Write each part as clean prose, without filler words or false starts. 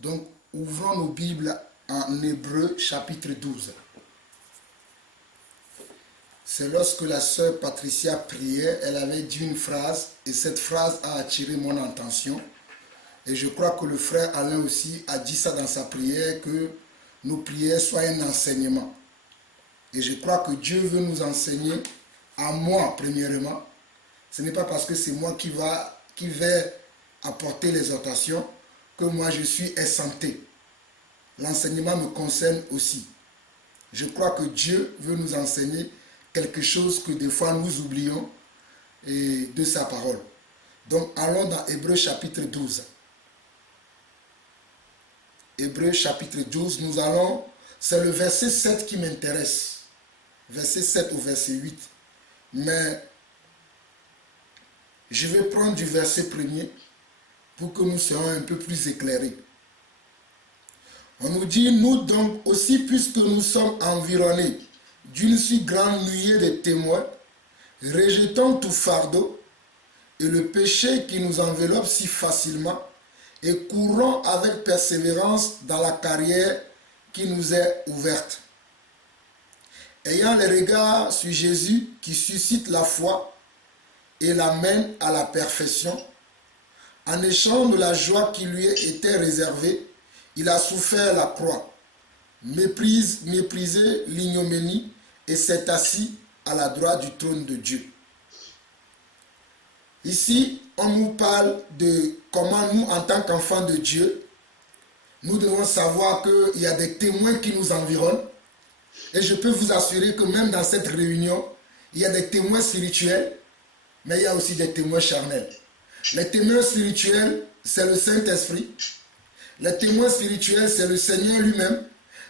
Donc, ouvrons nos Bibles en Hébreux chapitre 12. C'est lorsque la sœur Patricia priait, elle avait dit une phrase et cette phrase a attiré mon attention. Et je crois que le frère Alain aussi a dit ça dans sa prière, que nos prières soient un enseignement. Et je crois que Dieu veut nous enseigner, à moi premièrement. Ce n'est pas parce que c'est moi qui vais apporter l'exhortation que moi je suis exempté. L'enseignement me concerne aussi. Je crois que Dieu veut nous enseigner quelque chose que des fois nous oublions de sa parole. Donc allons dans Hébreux chapitre 12. Hébreux chapitre 12, nous allons, c'est le verset 7 qui m'intéresse. Verset 7 au verset 8. Mais je vais prendre du verset premier pour que nous soyons un peu plus éclairés. On nous dit, nous donc aussi, puisque nous sommes environnés d'une si grande nuée de témoins, rejetons tout fardeau et le péché qui nous enveloppe si facilement et courons avec persévérance dans la carrière qui nous est ouverte. Ayant le regard sur Jésus qui suscite la foi et l'amène à la perfection, en échange de la joie qui lui était réservée, il a souffert la croix, méprisé l'ignominie et s'est assis à la droite du trône de Dieu. Ici, on nous parle de comment nous, en tant qu'enfants de Dieu, nous devons savoir qu'il y a des témoins qui nous environnent. Et je peux vous assurer que même dans cette réunion, il y a des témoins spirituels, mais il y a aussi des témoins charnels. Les témoins spirituels, c'est le Saint-Esprit. Les témoins spirituels, c'est le Seigneur lui-même.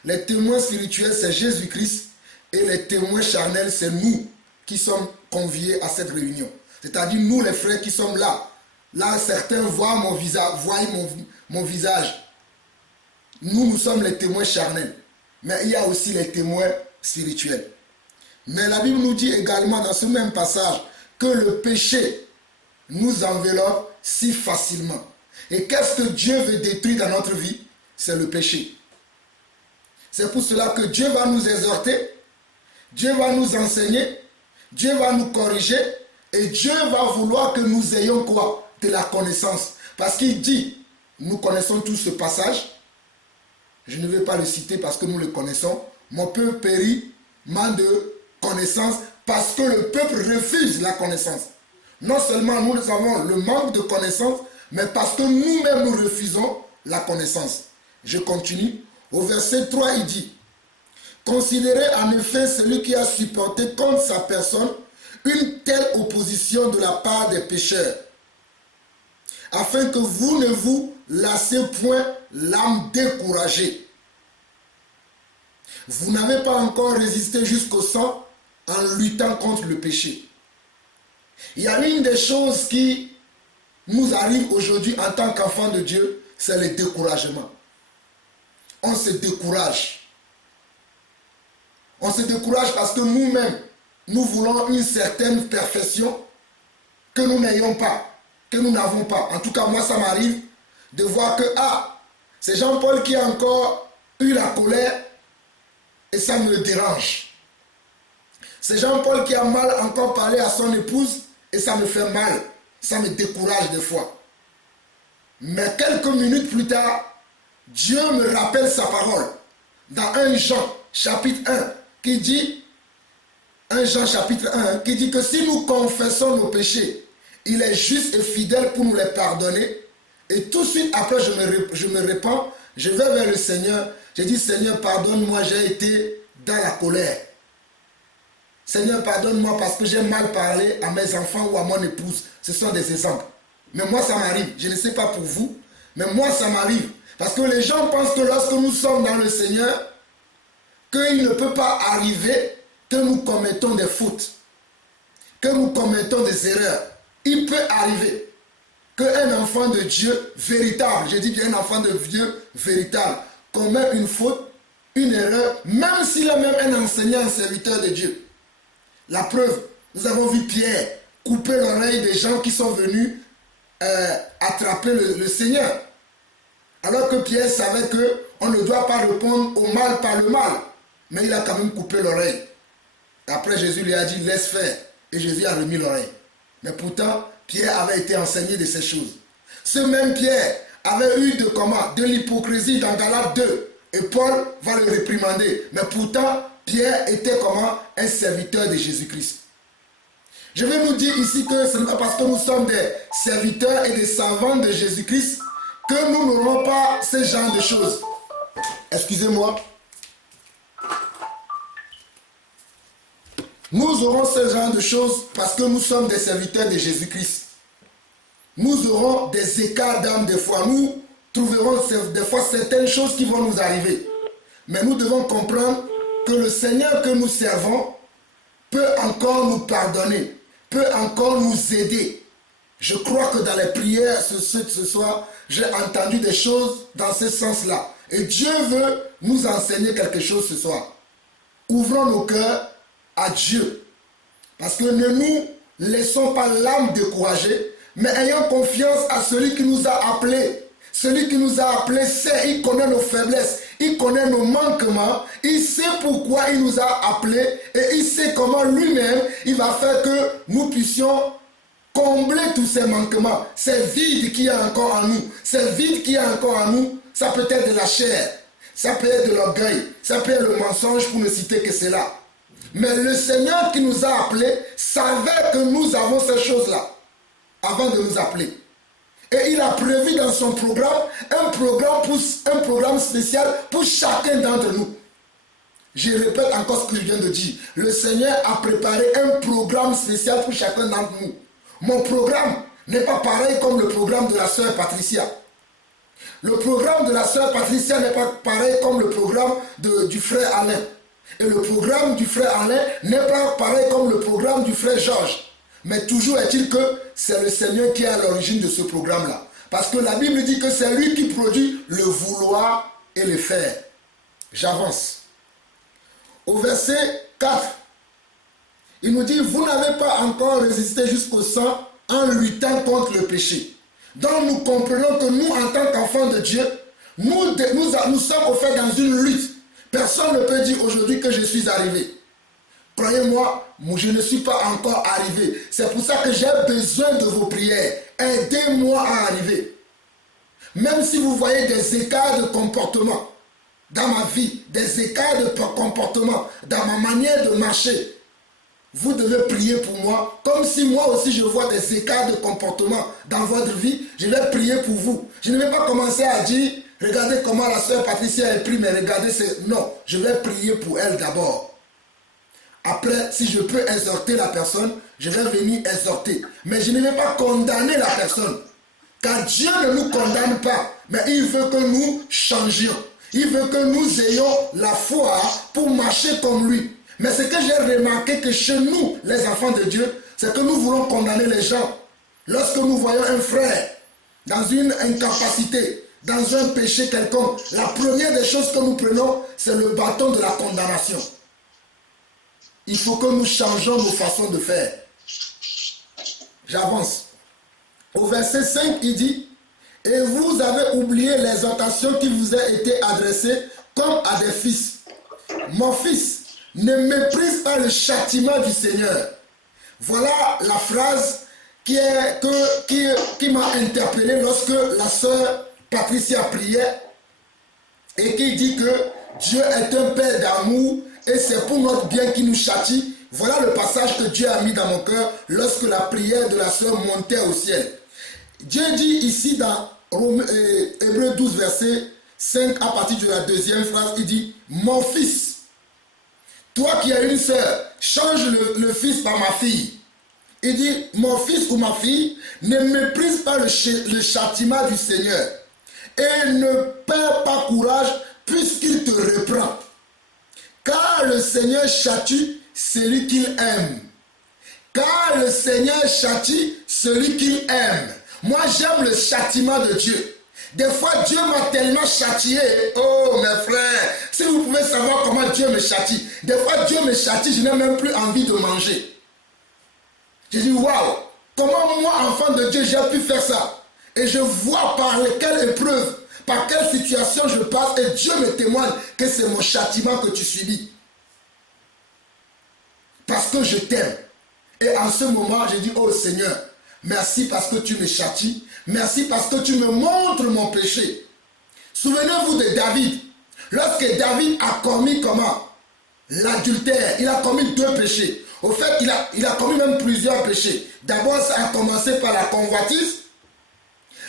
Les témoins spirituels, c'est Jésus-Christ. Et les témoins charnels, c'est nous qui sommes conviés à cette réunion. C'est-à-dire nous, les frères qui sommes là. Là, certains voient mon visage. Nous sommes les témoins charnels. Mais il y a aussi les témoins spirituels. Mais la Bible nous dit également dans ce même passage que le péché nous enveloppe si facilement. Et qu'est-ce que Dieu veut détruire dans notre vie? C'est le péché. C'est pour cela que Dieu va nous exhorter, Dieu va nous enseigner, Dieu va nous corriger et Dieu va vouloir que nous ayons quoi? De la connaissance. Parce qu'il dit, nous connaissons tous ce passage, je ne vais pas le citer parce que nous le connaissons, mon peuple périt, manque de connaissance parce que le peuple refuse la connaissance. Non seulement nous avons le manque de connaissance, mais parce que nous-mêmes nous refusons la connaissance. Je continue. Au verset 3, il dit, considérez en effet celui qui a supporté contre sa personne une telle opposition de la part des pécheurs, afin que vous ne vous lassez point l'âme découragée. Vous n'avez pas encore résisté jusqu'au sang en luttant contre le péché. Il y a une des choses qui nous arrive aujourd'hui en tant qu'enfants de Dieu, c'est le découragement. On se décourage. On se décourage parce que nous-mêmes, nous voulons une certaine perfection que nous n'ayons pas, que nous n'avons pas. En tout cas, moi, ça m'arrive de voir que, c'est Jean-Paul qui a encore eu la colère et ça me dérange. C'est Jean-Paul qui a mal encore parlé à son épouse et ça me fait mal. Ça me décourage des fois. Mais quelques minutes plus tard, Dieu me rappelle sa parole. Dans 1 Jean chapitre 1, qui dit, 1 Jean chapitre 1, qui dit que si nous confessons nos péchés, il est juste et fidèle pour nous les pardonner. Et tout de suite après, je me répands, je vais vers le Seigneur. Je dis, Seigneur, pardonne-moi, j'ai été dans la colère. Seigneur, pardonne-moi parce que j'ai mal parlé à mes enfants ou à mon épouse. Ce sont des exemples. Mais moi, ça m'arrive. Je ne sais pas pour vous, mais moi, ça m'arrive. Parce que les gens pensent que lorsque nous sommes dans le Seigneur, qu'il ne peut pas arriver que nous commettons des fautes, que nous commettons des erreurs. Il peut arriver qu'un enfant de Dieu véritable, je dis bien un enfant de Dieu véritable, commet une faute, une erreur, même s'il est même un enseignant, un serviteur de Dieu. La preuve, nous avons vu Pierre couper l'oreille des gens qui sont venus attraper le Seigneur. Alors que Pierre savait qu'on ne doit pas répondre au mal par le mal. Mais il a quand même coupé l'oreille. Après, Jésus lui a dit, laisse faire. Et Jésus a remis l'oreille. Mais pourtant, Pierre avait été enseigné de ces choses. Ce même Pierre avait eu de l'hypocrisie dans Galates 2. Et Paul va le réprimander. Mais pourtant, Pierre était un serviteur de Jésus-Christ. Je vais nous dire ici que ce n'est pas parce que nous sommes des serviteurs et des servants de Jésus-Christ que nous n'aurons pas ce genre de choses. Excusez-moi. Nous aurons ce genre de choses parce que nous sommes des serviteurs de Jésus-Christ. Nous aurons des écarts d'âme des fois. Nous trouverons des fois certaines choses qui vont nous arriver. Mais nous devons comprendre que le Seigneur que nous servons peut encore nous pardonner, peut encore nous aider. Je crois que dans les prières ce soir, j'ai entendu des choses dans ce sens-là. Et Dieu veut nous enseigner quelque chose ce soir. Ouvrons nos cœurs à Dieu. Parce que ne nous laissons pas l'âme découragée, mais ayons confiance à celui qui nous a appelés. Celui qui nous a appelés sait, il connaît nos faiblesses, il connaît nos manquements, il sait pourquoi il nous a appelés et il sait comment lui-même il va faire que nous puissions combler tous ces manquements, ces vides qu'il y a encore en nous. Ces vides qu'il y a encore en nous, ça peut être de la chair, ça peut être de l'orgueil, ça peut être le mensonge pour ne citer que cela. Mais le Seigneur qui nous a appelés savait que nous avons ces choses-là avant de nous appeler. Et il a prévu dans son programme un programme spécial pour chacun d'entre nous. Je répète encore ce que je viens de dire. Le Seigneur a préparé un programme spécial pour chacun d'entre nous. Mon programme n'est pas pareil comme le programme de la sœur Patricia. Le programme de la sœur Patricia n'est pas pareil comme le programme du frère Alain. Et le programme du frère Alain n'est pas pareil comme le programme du frère Georges. Mais toujours est-il que c'est le Seigneur qui est à l'origine de ce programme-là. Parce que la Bible dit que c'est lui qui produit le vouloir et le faire. J'avance. Au verset 4, il nous dit, vous n'avez pas encore résisté jusqu'au sang en luttant contre le péché. Donc nous comprenons que nous, en tant qu'enfants de Dieu, nous sommes au fait dans une lutte. Personne ne peut dire aujourd'hui que je suis arrivé. Croyez-moi, je ne suis pas encore arrivé. C'est pour ça que j'ai besoin de vos prières. Aidez-moi à arriver. Même si vous voyez des écarts de comportement dans ma vie, des écarts de comportement dans ma manière de marcher, vous devez prier pour moi. Comme si moi aussi je vois des écarts de comportement dans votre vie, je vais prier pour vous. Je ne vais pas commencer à dire, regardez comment la sœur Patricia est prise, mais regardez, non, je vais prier pour elle d'abord. Après, si je peux exhorter la personne, je vais venir exhorter. Mais je ne vais pas condamner la personne. Car Dieu ne nous condamne pas, mais il veut que nous changions. Il veut que nous ayons la foi pour marcher comme lui. Mais ce que j'ai remarqué que chez nous, les enfants de Dieu, c'est que nous voulons condamner les gens. Lorsque nous voyons un frère dans une incapacité, dans un péché quelconque, la première des choses que nous prenons, c'est le bâton de la condamnation. Il faut que nous changeons nos façons de faire. J'avance. Au verset 5, il dit, « Et vous avez oublié l'exhortation qui vous a été adressée comme à des fils. Mon fils, ne méprise pas le châtiment du Seigneur. » Voilà la phrase qui m'a interpellé lorsque la sœur Patricia priait et qui dit que Dieu est un Père d'amour et c'est pour notre bien qu'il nous châtie. Voilà le passage que Dieu a mis dans mon cœur lorsque la prière de la sœur montait au ciel. Dieu dit ici dans Hébreux 12, verset 5, à partir de la deuxième phrase, il dit, « Mon fils, toi qui as une sœur, change le fils par ma fille. » Il dit, « Mon fils ou ma fille, ne méprise pas le châtiment du Seigneur et ne perds pas courage puisqu'il te reprend. Car le Seigneur châtie celui qu'il aime. » Car le Seigneur châtie celui qu'il aime. Moi, j'aime le châtiment de Dieu. Des fois, Dieu m'a tellement châtié. Oh, mes frères, si vous pouvez savoir comment Dieu me châtie. Des fois, Dieu me châtie, je n'ai même plus envie de manger. Je dis, waouh, comment moi, enfant de Dieu, j'ai pu faire ça? Et je vois par quelle épreuve, par quelle situation je passe et Dieu me témoigne que c'est mon châtiment que tu subis. Parce que je t'aime. Et en ce moment, je dis, oh Seigneur, merci parce que tu me châties. Merci parce que tu me montres mon péché. Souvenez-vous de David. Lorsque David a commis comment? L'adultère. Il a commis 2 péchés. Au fait, il a commis même plusieurs péchés. D'abord, ça a commencé par la convoitise.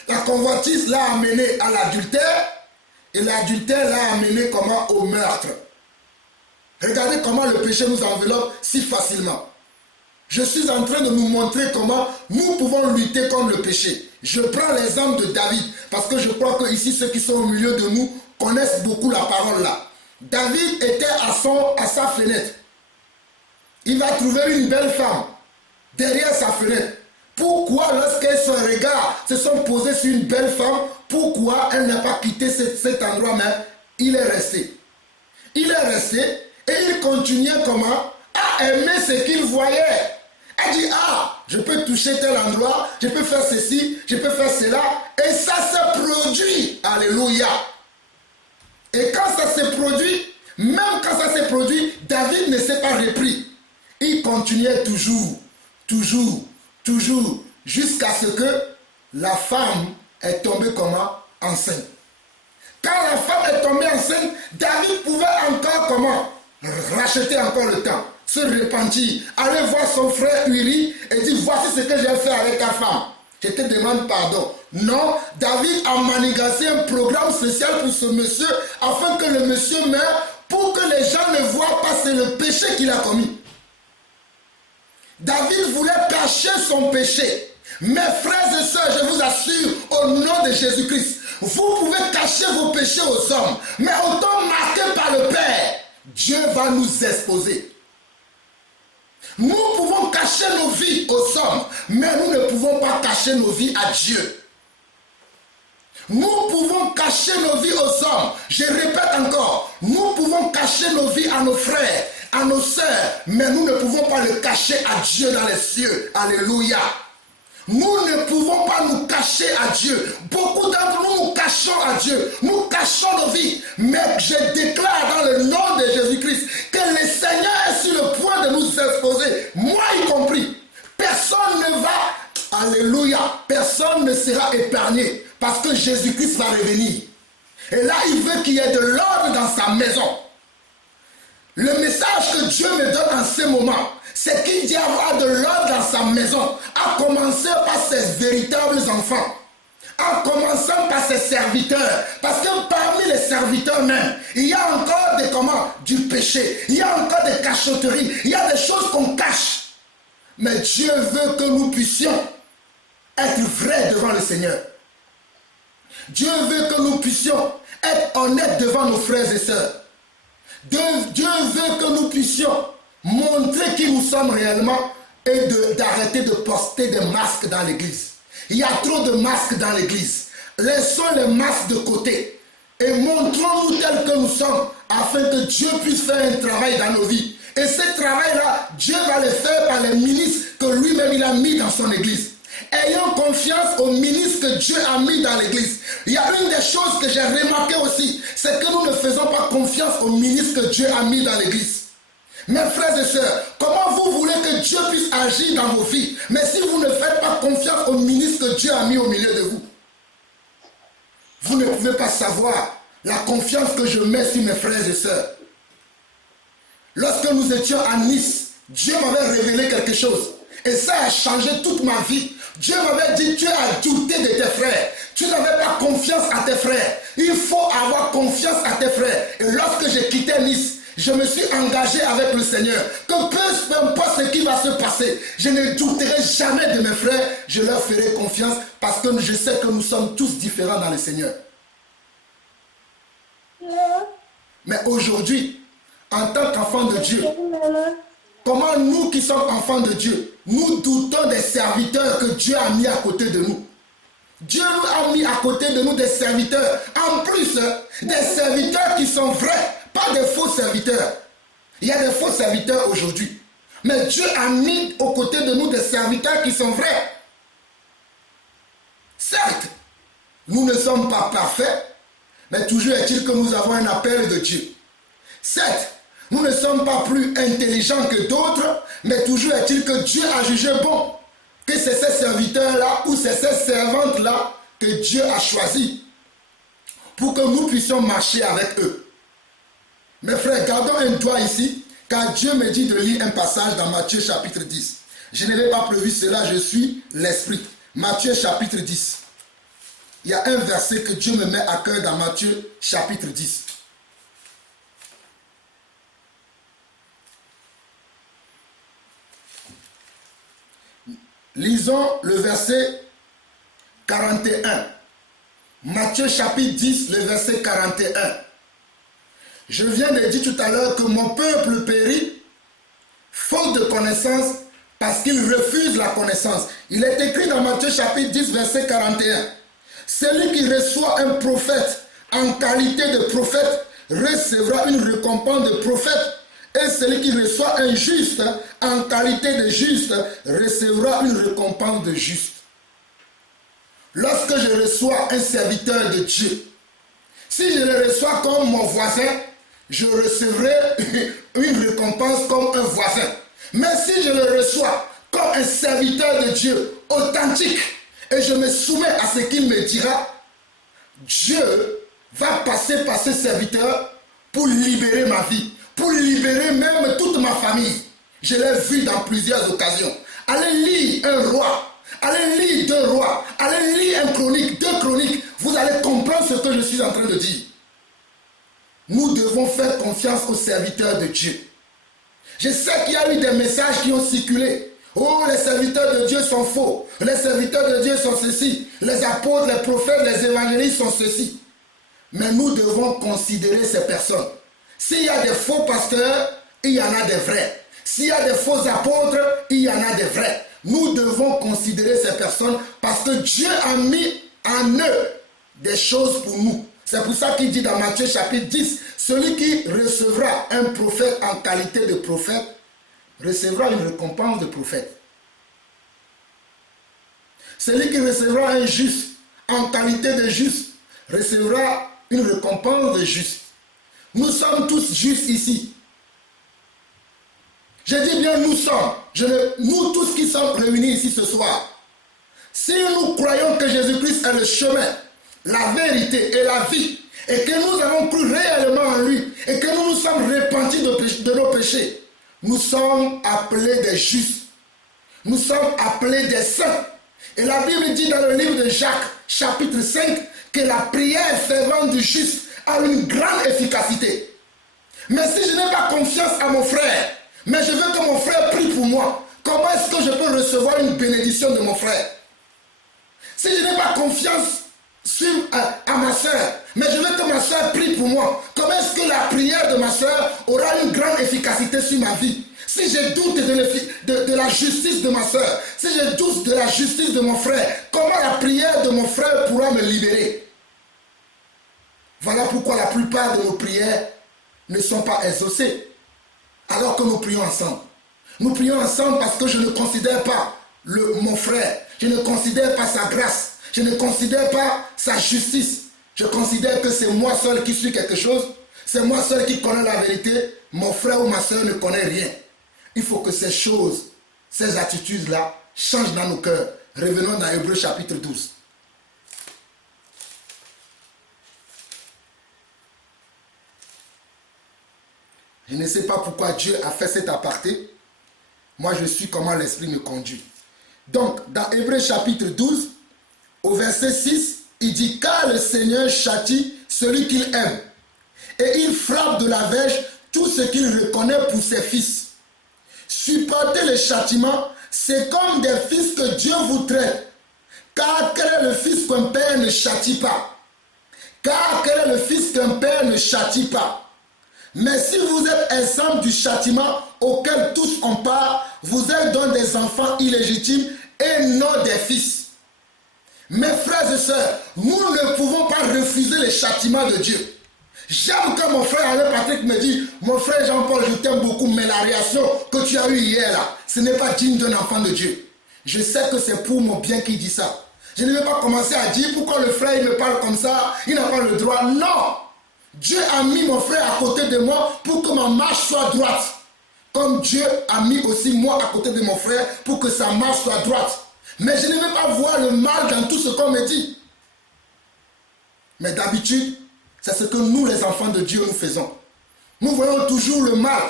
La convoitise l'a amené à l'adultère. Et l'adultère l'a amené comment? Au meurtre. Regardez comment le péché nous enveloppe si facilement. Je suis en train de nous montrer comment nous pouvons lutter contre le péché. Je prends l'exemple de David, parce que je crois que ici ceux qui sont au milieu de nous connaissent beaucoup la parole là. David était à sa fenêtre. Il va trouver une belle femme derrière sa fenêtre. Pourquoi lorsque son regard se sont posés sur une belle femme, pourquoi elle n'a pas quitté cet endroit même? Il est resté. Il est resté et il continuait comment? À aimer ce qu'il voyait. Elle dit, ah, je peux toucher tel endroit, je peux faire ceci, je peux faire cela. Et ça se produit. Alléluia. Et quand ça se produit, même quand ça se produit, David ne s'est pas repris. Il continuait toujours, jusqu'à ce que la femme est tombée comment? Enceinte. Quand la femme est tombée enceinte, David pouvait encore comment? Racheter encore le temps, se repentir, aller voir son frère Uri et dire, voici ce que j'ai fait avec ta femme. Je te demande pardon. Non, David a manigancé un programme spécial pour ce monsieur afin que le monsieur meure pour que les gens ne voient pas c'est le péché qu'il a commis. David voulait cacher son péché. Mes frères et sœurs, je vous assure, au nom de Jésus-Christ, vous pouvez cacher vos péchés aux hommes, mais autant marqué par le Père, Dieu va nous exposer. Nous pouvons cacher nos vies aux hommes, mais nous ne pouvons pas cacher nos vies à Dieu. Nous pouvons cacher nos vies aux hommes. Je répète encore, nous pouvons cacher nos vies à nos frères, à nos sœurs, mais nous ne pouvons pas le cacher à Dieu dans les cieux. Alléluia. Nous ne pouvons pas nous cacher à Dieu. Beaucoup d'entre nous nous cachons à Dieu. Nous cachons nos vies. Mais je déclare dans le nom de Jésus-Christ que le Seigneur est sur le point de nous exposer, moi y compris. Personne ne va, alléluia, personne ne sera épargné parce que Jésus-Christ va revenir. Et là, il veut qu'il y ait de l'ordre dans sa maison. Le message que Dieu me donne en ce moment, c'est qu'il y avoir de l'ordre dans sa maison, à commencer par ses véritables enfants, en commençant par ses serviteurs. Parce que parmi les serviteurs même, il y a encore du péché, il y a encore des cachotteries, il y a des choses qu'on cache. Mais Dieu veut que nous puissions être vrais devant le Seigneur. Dieu veut que nous puissions être honnêtes devant nos frères et sœurs. Dieu veut que nous puissions montrer qui nous sommes réellement et d'arrêter de porter des masques dans l'église. Il y a trop de masques dans l'église. Laissons les masques de côté et montrons-nous tels que nous sommes afin que Dieu puisse faire un travail dans nos vies. Et ce travail-là, Dieu va le faire par les ministres que lui-même il a mis dans son église. Ayons confiance aux ministres que Dieu a mis dans l'église. Il y a une des choses que j'ai remarqué aussi, c'est que nous ne faisons pas confiance aux ministres que Dieu a mis dans l'église. Mes frères et sœurs, comment vous voulez que Dieu puisse agir dans vos vies, mais si vous ne faites pas confiance aux ministres que Dieu a mis au milieu de vous? Vous ne pouvez pas savoir la confiance que je mets sur mes frères et sœurs. Lorsque nous étions à Nice, Dieu m'avait révélé quelque chose. Et ça a changé toute ma vie. Dieu m'avait dit, tu as douté de tes frères. Tu n'avais pas confiance à tes frères. Il faut avoir confiance à tes frères. Et lorsque j'ai quitté Nice, je me suis engagé avec le Seigneur. Que peu importe ce qui va se passer, je ne douterai jamais de mes frères. Je leur ferai confiance parce que je sais que nous sommes tous différents dans le Seigneur. Mais aujourd'hui, en tant qu'enfants de Dieu, comment nous qui sommes enfants de Dieu, nous doutons des serviteurs que Dieu a mis à côté de nous. Dieu nous a mis à côté de nous des serviteurs. En plus, des serviteurs qui sont vrais, pas des faux serviteurs. Il y a des faux serviteurs aujourd'hui. Mais Dieu a mis aux côtés de nous des serviteurs qui sont vrais. Certes, nous ne sommes pas parfaits, Mais toujours est-il que nous avons un appel de Dieu. Certes, nous ne sommes pas plus intelligents que d'autres, mais toujours est-il que Dieu a jugé bon que c'est ces serviteurs-là ou c'est ces servantes-là que Dieu a choisi pour que nous puissions marcher avec eux. Mes frères, gardons un doigt ici, car Dieu me dit de lire un passage dans Matthieu chapitre 10. Je n'avais pas prévu cela, je suis l'Esprit. Matthieu chapitre 10. Il y a un verset que Dieu me met à cœur dans Matthieu chapitre 10. Lisons le verset 41. Matthieu chapitre 10, le verset 41. Je viens de dire tout à l'heure que mon peuple périt faute de connaissance parce qu'il refuse la connaissance. Il est écrit dans Matthieu chapitre 10, verset 41. Celui qui reçoit un prophète en qualité de prophète recevra une récompense de prophète. Et celui qui reçoit un juste en qualité de juste recevra une récompense de juste. Lorsque je reçois un serviteur de Dieu, si je le reçois comme mon voisin, je recevrai une récompense comme un voisin. Mais si je le reçois comme un serviteur de Dieu authentique et je me soumets à ce qu'il me dira, Dieu va passer par ce serviteur pour libérer ma vie, pour libérer même toute ma famille. Je l'ai vu dans plusieurs occasions. Allez lire un roi, allez lire 2 rois, allez lire un chronique, 2 chroniques. Vous allez comprendre ce que je suis en train de dire. Nous devons faire confiance aux serviteurs de Dieu. Je sais qu'il y a eu des messages qui ont circulé. Oh, les serviteurs de Dieu sont faux. Les serviteurs de Dieu sont ceci. Les apôtres, les prophètes, les évangélistes sont ceci. Mais nous devons considérer ces personnes. S'il y a des faux pasteurs, il y en a des vrais. S'il y a des faux apôtres, il y en a des vrais. Nous devons considérer ces personnes parce que Dieu a mis en eux des choses pour nous. C'est pour ça qu'il dit dans Matthieu chapitre 10, celui qui recevra un prophète en qualité de prophète recevra une récompense de prophète. Celui qui recevra un juste en qualité de juste recevra une récompense de juste. Nous sommes tous justes ici. Je dis bien nous sommes. Nous tous qui sommes réunis ici ce soir. Si nous croyons que Jésus-Christ est le chemin, la vérité et la vie, et que nous avons cru réellement en lui, et que nous nous sommes repentis de nos péchés, nous sommes appelés des justes. Nous sommes appelés des saints. Et la Bible dit dans le livre de Jacques, chapitre 5, que la prière fervente du juste a une grande efficacité. Mais si je n'ai pas confiance à mon frère, mais je veux que mon frère prie pour moi, comment est-ce que je peux recevoir une bénédiction de mon frère? Si je n'ai pas confiance à ma soeur, mais je veux que ma soeur prie pour moi, comment est-ce que la prière de ma soeur aura une grande efficacité sur ma vie? Si je doute de la justice de ma soeur, si je doute de la justice de mon frère, comment la prière de mon frère pourra me libérer? Voilà pourquoi la plupart de nos prières ne sont pas exaucées, alors que nous prions ensemble. Nous prions ensemble parce que je ne considère pas mon frère, je ne considère pas sa grâce, je ne considère pas sa justice. Je considère que c'est moi seul qui suis quelque chose, c'est moi seul qui connais la vérité, mon frère ou ma soeur ne connaît rien. Il faut que ces choses, ces attitudes-là changent dans nos cœurs. Revenons dans Hébreux chapitre 12. Je ne sais pas pourquoi Dieu a fait cet aparté. Moi, je suis comment l'Esprit me conduit. Donc, dans Hébreux chapitre 12, au verset 6, il dit « Car le Seigneur châtie celui qu'il aime, et il frappe de la verge tout ce qu'il reconnaît pour ses fils. Supporter le châtiment, c'est comme des fils que Dieu vous traite. Car quel est le fils qu'un père ne châtie pas? Car quel est le fils qu'un père ne châtie pas? Mais si vous êtes exempts du châtiment auquel tous ont part, vous êtes donc des enfants illégitimes et non des fils. Mes frères et sœurs, nous ne pouvons pas refuser le châtiment de Dieu. J'aime que mon frère Alain Patrick me dit, mon frère Jean-Paul, je t'aime beaucoup, mais la réaction que tu as eue hier là, ce n'est pas digne d'un enfant de Dieu. Je sais que c'est pour mon bien qu'il dit ça. Je ne vais pas commencer à dire pourquoi le frère il me parle comme ça, il n'a pas le droit. Non! Dieu a mis mon frère à côté de moi pour que ma marche soit droite. Comme Dieu a mis aussi moi à côté de mon frère pour que sa marche soit droite. Mais je ne vais pas voir le mal dans tout ce qu'on me dit. Mais d'habitude, c'est ce que nous les enfants de Dieu nous faisons. Nous voyons toujours le mal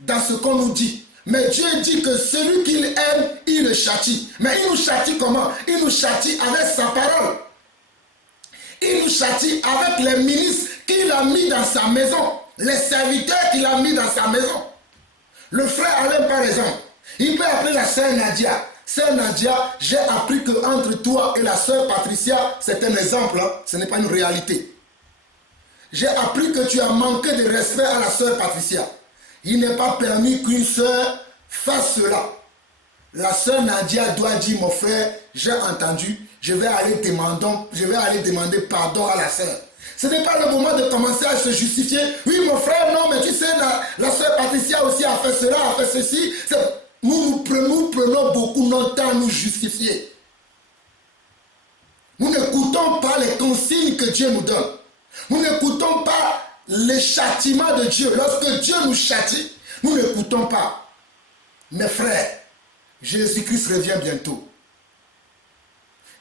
dans ce qu'on nous dit. Mais Dieu dit que celui qu'il aime, il le châtie. Mais il nous châtie comment? Il nous châtie avec sa parole. Il nous châtie avec les ministres qu'il a mis dans sa maison. Les serviteurs qu'il a mis dans sa maison. Le frère Alain, par exemple, il peut appeler la sœur Nadia. Sœur Nadia, j'ai appris qu'entre toi et la sœur Patricia, c'est un exemple, hein? Ce n'est pas une réalité. J'ai appris que tu as manqué de respect à la sœur Patricia. Il n'est pas permis qu'une sœur fasse cela. La sœur Nadia doit dire, mon frère, j'ai entendu, je vais aller demander pardon à la sœur. Ce n'est pas le moment de commencer à se justifier. Oui, mon frère, non, mais tu sais, la sœur Patricia aussi a fait cela, a fait ceci. Nous prenons beaucoup notre temps à nous justifier. Nous n'écoutons pas les consignes que Dieu nous donne. Nous n'écoutons pas les châtiments de Dieu. Lorsque Dieu nous châtie, nous n'écoutons pas. Mes frères, Jésus-Christ revient bientôt.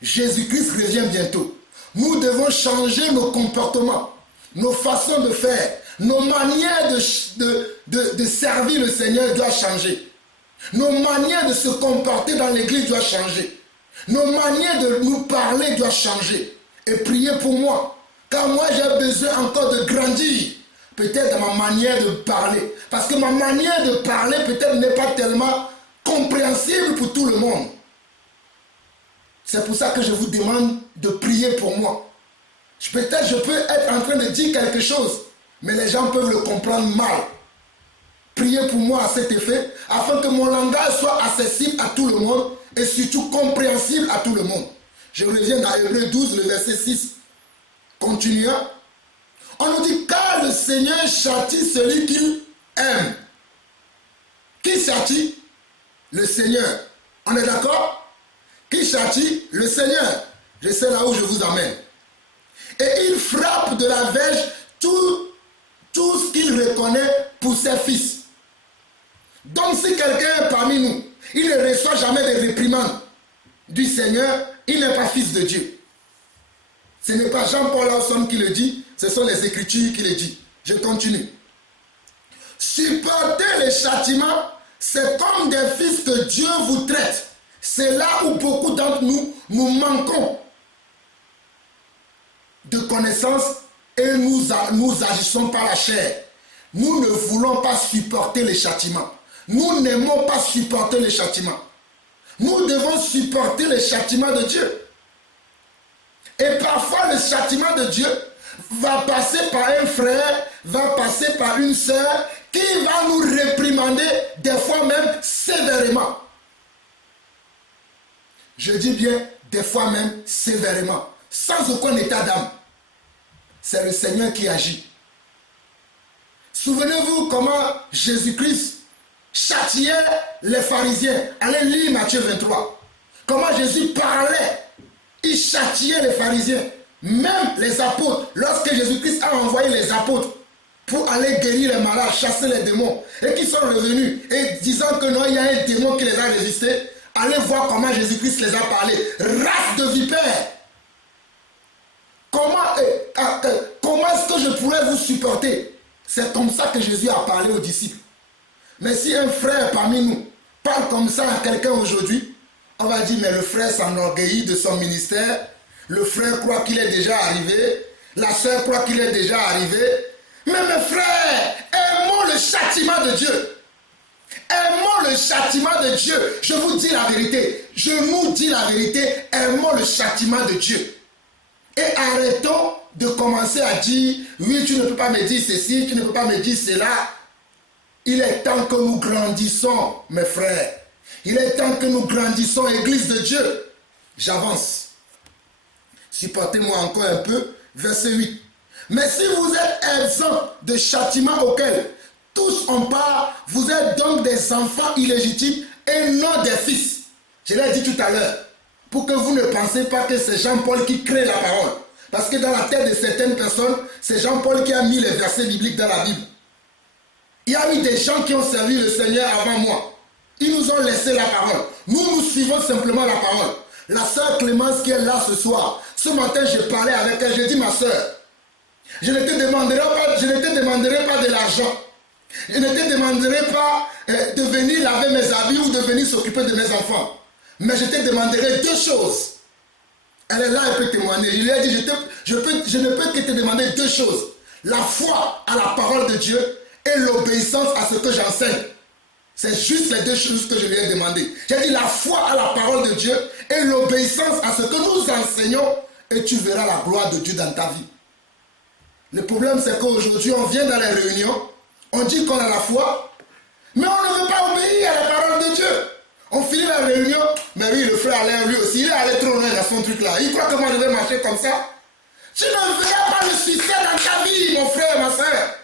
Jésus-Christ revient bientôt. Nous devons changer nos comportements, nos façons de faire, nos manières de servir le Seigneur doivent changer. Nos manières de se comporter dans l'église doivent changer. Nos manières de nous parler doivent changer. Et priez pour moi. Car moi j'ai besoin encore de grandir. Peut-être dans ma manière de parler. Parce que ma manière de parler peut-être n'est pas tellement compréhensible pour tout le monde. C'est pour ça que je vous demande de prier pour moi. Peut-être je peux être en train de dire quelque chose. Mais les gens peuvent le comprendre mal. Priez pour moi à cet effet, afin que mon langage soit accessible à tout le monde et surtout compréhensible à tout le monde. Je reviens dans Hébreux 12, le verset 6. Continuons. On nous dit, car le Seigneur châtie celui qu'il aime. Qui châtie? Le Seigneur. On est d'accord? Qui châtie? Le Seigneur. Je sais là où je vous amène. Et il frappe de la verge tout ce qu'il reconnaît pour ses fils. Donc si quelqu'un est parmi nous, il ne reçoit jamais de réprimande du Seigneur, il n'est pas fils de Dieu. Ce n'est pas Jean-Paul Lawson qui le dit, ce sont les Écritures qui le disent. Je continue. Supporter les châtiments, c'est comme des fils que Dieu vous traite. C'est là où beaucoup d'entre nous manquons de connaissances et nous agissons par la chair. Nous ne voulons pas supporter les châtiments. Nous n'aimons pas supporter les châtiments. Nous devons supporter les châtiments de Dieu. Et parfois le châtiment de Dieu va passer par un frère, va passer par une sœur qui va nous réprimander, des fois même sévèrement. Je dis bien des fois même sévèrement, sans aucun état d'âme. C'est le Seigneur qui agit. Souvenez-vous comment Jésus-Christ châtiait les pharisiens. Allez lire Matthieu 23. Comment Jésus parlait. Il châtiait les pharisiens. Même les apôtres. Lorsque Jésus-Christ a envoyé les apôtres pour aller guérir les malades, chasser les démons, et qu'ils sont revenus, et disant que non, il y a un démon qui les a résistés, allez voir comment Jésus-Christ les a parlé. Race de vipères. Comment est-ce que je pourrais vous supporter? C'est comme ça que Jésus a parlé aux disciples. Mais si un frère parmi nous parle comme ça à quelqu'un aujourd'hui, on va dire, mais le frère s'enorgueillit de son ministère, le frère croit qu'il est déjà arrivé, la sœur croit qu'il est déjà arrivé. Mais mes frères, aimons le châtiment de Dieu. Aimons le châtiment de Dieu. Je vous dis la vérité. Je nous dis la vérité. Aimons le châtiment de Dieu. Et arrêtons de commencer à dire, oui, tu ne peux pas me dire ceci, tu ne peux pas me dire cela. Il est temps que nous grandissons, mes frères. Il est temps que nous grandissons, Église de Dieu. J'avance. Supportez-moi encore un peu. Verset 8. Mais si vous êtes exempts de châtiment auquel tous ont part, vous êtes donc des enfants illégitimes et non des fils. Je l'ai dit tout à l'heure. pour que vous ne pensez pas que c'est Jean-Paul qui crée la parole. Parce que dans la tête de certaines personnes, c'est Jean-Paul qui a mis les versets bibliques dans la Bible. Il y a eu des gens qui ont servi le Seigneur avant moi. Ils nous ont laissé la parole. Nous suivons simplement la parole. La sœur Clémence qui est là ce soir, ce matin je parlais avec elle, j'ai dit ma sœur, je ne te demanderai pas de l'argent. Je ne te demanderai pas de venir laver mes habits ou de venir s'occuper de mes enfants. Mais je te demanderai deux choses. Elle est là, elle peut témoigner. Je lui ai dit, je ne peux que te demander deux choses. La foi à la parole de Dieu et l'obéissance à ce que j'enseigne. C'est juste les deux choses que je lui ai demandé. J'ai dit la foi à la parole de Dieu et l'obéissance à ce que nous enseignons et tu verras la gloire de Dieu dans ta vie. Le problème c'est qu'aujourd'hui on vient dans les réunions, on dit qu'on a la foi, mais on ne veut pas obéir à la parole de Dieu. On finit la réunion, mais oui, le frère Alain, lui aussi, il est allé trop loin dans son truc là. Il croit que moi je vais marcher comme ça. Tu ne verras pas le succès dans ta vie, mon frère, ma soeur.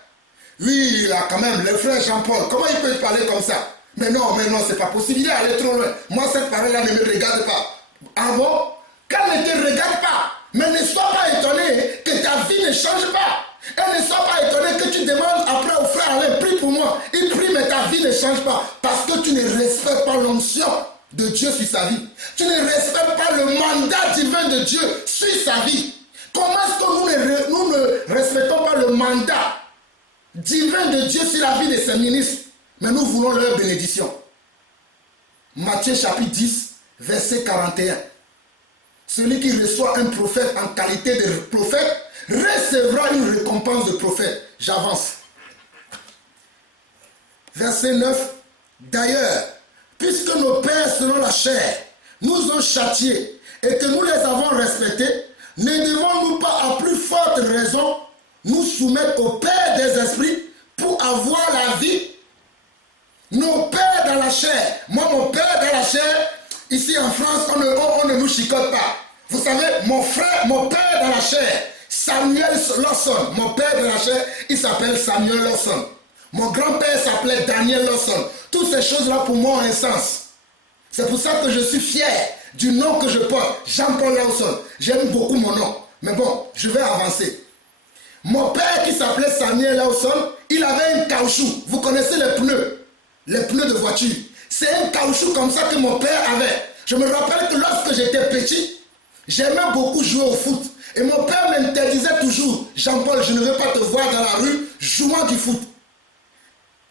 Oui, là, quand même, le frère Jean-Paul, comment il peut te parler comme ça? Mais non, c'est pas possible, il est allé trop loin. Moi, cette parole-là ne me regarde pas. Ah bon? Qu'elle ne te regarde pas. Mais ne sois pas étonné que ta vie ne change pas. Et ne sois pas étonné que tu demandes après au frère Alain, prie pour moi. Il prie, mais ta vie ne change pas. Parce que tu ne respectes pas l'onction de Dieu sur sa vie. Tu ne respectes pas le mandat divin de Dieu sur sa vie. Comment est-ce que nous ne respectons pas le mandat divin de Dieu sur la vie de ses ministres, mais nous voulons leur bénédiction? Matthieu chapitre 10, verset 41. Celui qui reçoit un prophète en qualité de prophète recevra une récompense de prophète. J'avance. Verset 9. D'ailleurs, puisque nos pères selon la chair nous ont châtiés et que nous les avons respectés, ne devons-nous pas à plus forte raison nous soumettre au Père des esprits pour avoir la vie? Nos pères dans la chair. Moi, mon père dans la chair, ici en France, on ne nous chicote pas. Vous savez, mon père dans la chair, Samuel Lawson, mon père dans la chair, il s'appelle Samuel Lawson. Mon grand-père s'appelait Daniel Lawson. Toutes ces choses-là pour moi ont un sens. C'est pour ça que je suis fier du nom que je porte, Jean-Paul Lawson. J'aime beaucoup mon nom. Mais bon, je vais avancer. Mon père qui s'appelait Samuel Lawson, il avait un caoutchouc. Vous connaissez les pneus de voiture. C'est un caoutchouc comme ça que mon père avait. Je me rappelle que lorsque j'étais petit, j'aimais beaucoup jouer au foot. Et mon père m'interdisait toujours, Jean-Paul, je ne veux pas te voir dans la rue jouant du foot.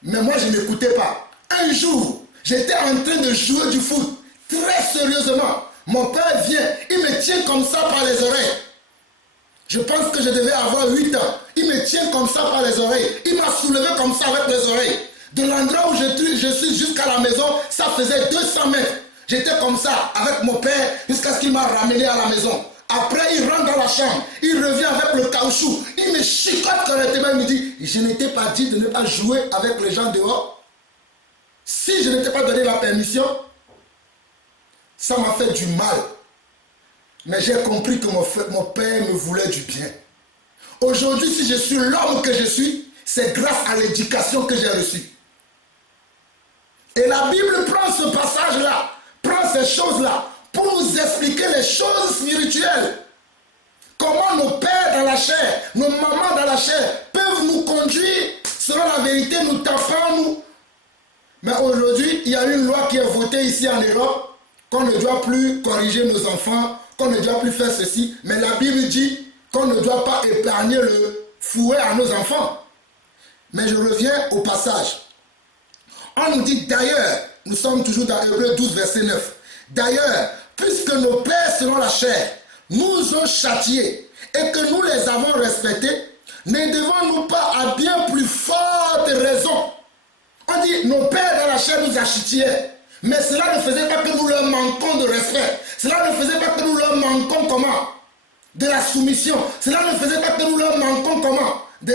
Mais moi, je n'écoutais pas. Un jour, j'étais en train de jouer du foot, très sérieusement. Mon père vient, il me tient comme ça par les oreilles. Je pense que je devais avoir 8 ans. Il me tient comme ça par les oreilles. Il m'a soulevé comme ça avec les oreilles. De l'endroit où je suis jusqu'à la maison, ça faisait 200 mètres. J'étais comme ça avec mon père jusqu'à ce qu'il m'a ramené à la maison. Après, il rentre dans la chambre. Il revient avec le caoutchouc. Il me chicote correctement. Il me dit, je n'étais pas dit de ne pas jouer avec les gens dehors. Si je n'étais pas donné la permission, ça m'a fait du mal. Mais j'ai compris que mon père me voulait du bien. Aujourd'hui, si je suis l'homme que je suis, c'est grâce à l'éducation que j'ai reçue. Et la Bible prend ce passage-là, prend ces choses-là, pour nous expliquer les choses spirituelles. Comment nos pères dans la chair, nos mamans dans la chair peuvent nous conduire selon la vérité, nous tapant, nous. Mais aujourd'hui, il y a une loi qui est votée ici en Europe, qu'on ne doit plus corriger nos enfants, qu'on ne doit plus faire ceci. Mais la Bible dit qu'on ne doit pas épargner le fouet à nos enfants. Mais je reviens au passage. On nous dit d'ailleurs, nous sommes toujours dans Hébreux 12, verset 9. D'ailleurs, puisque nos pères selon la chair nous ont châtiés et que nous les avons respectés, ne devons-nous pas à bien plus forte raison? On dit nos pères dans la chair nous ont châtiés, mais cela ne faisait pas que nous leur manquons de respect. Cela ne faisait pas que nous leur manquons comment? De la soumission. Cela ne faisait pas que nous leur manquons comment? De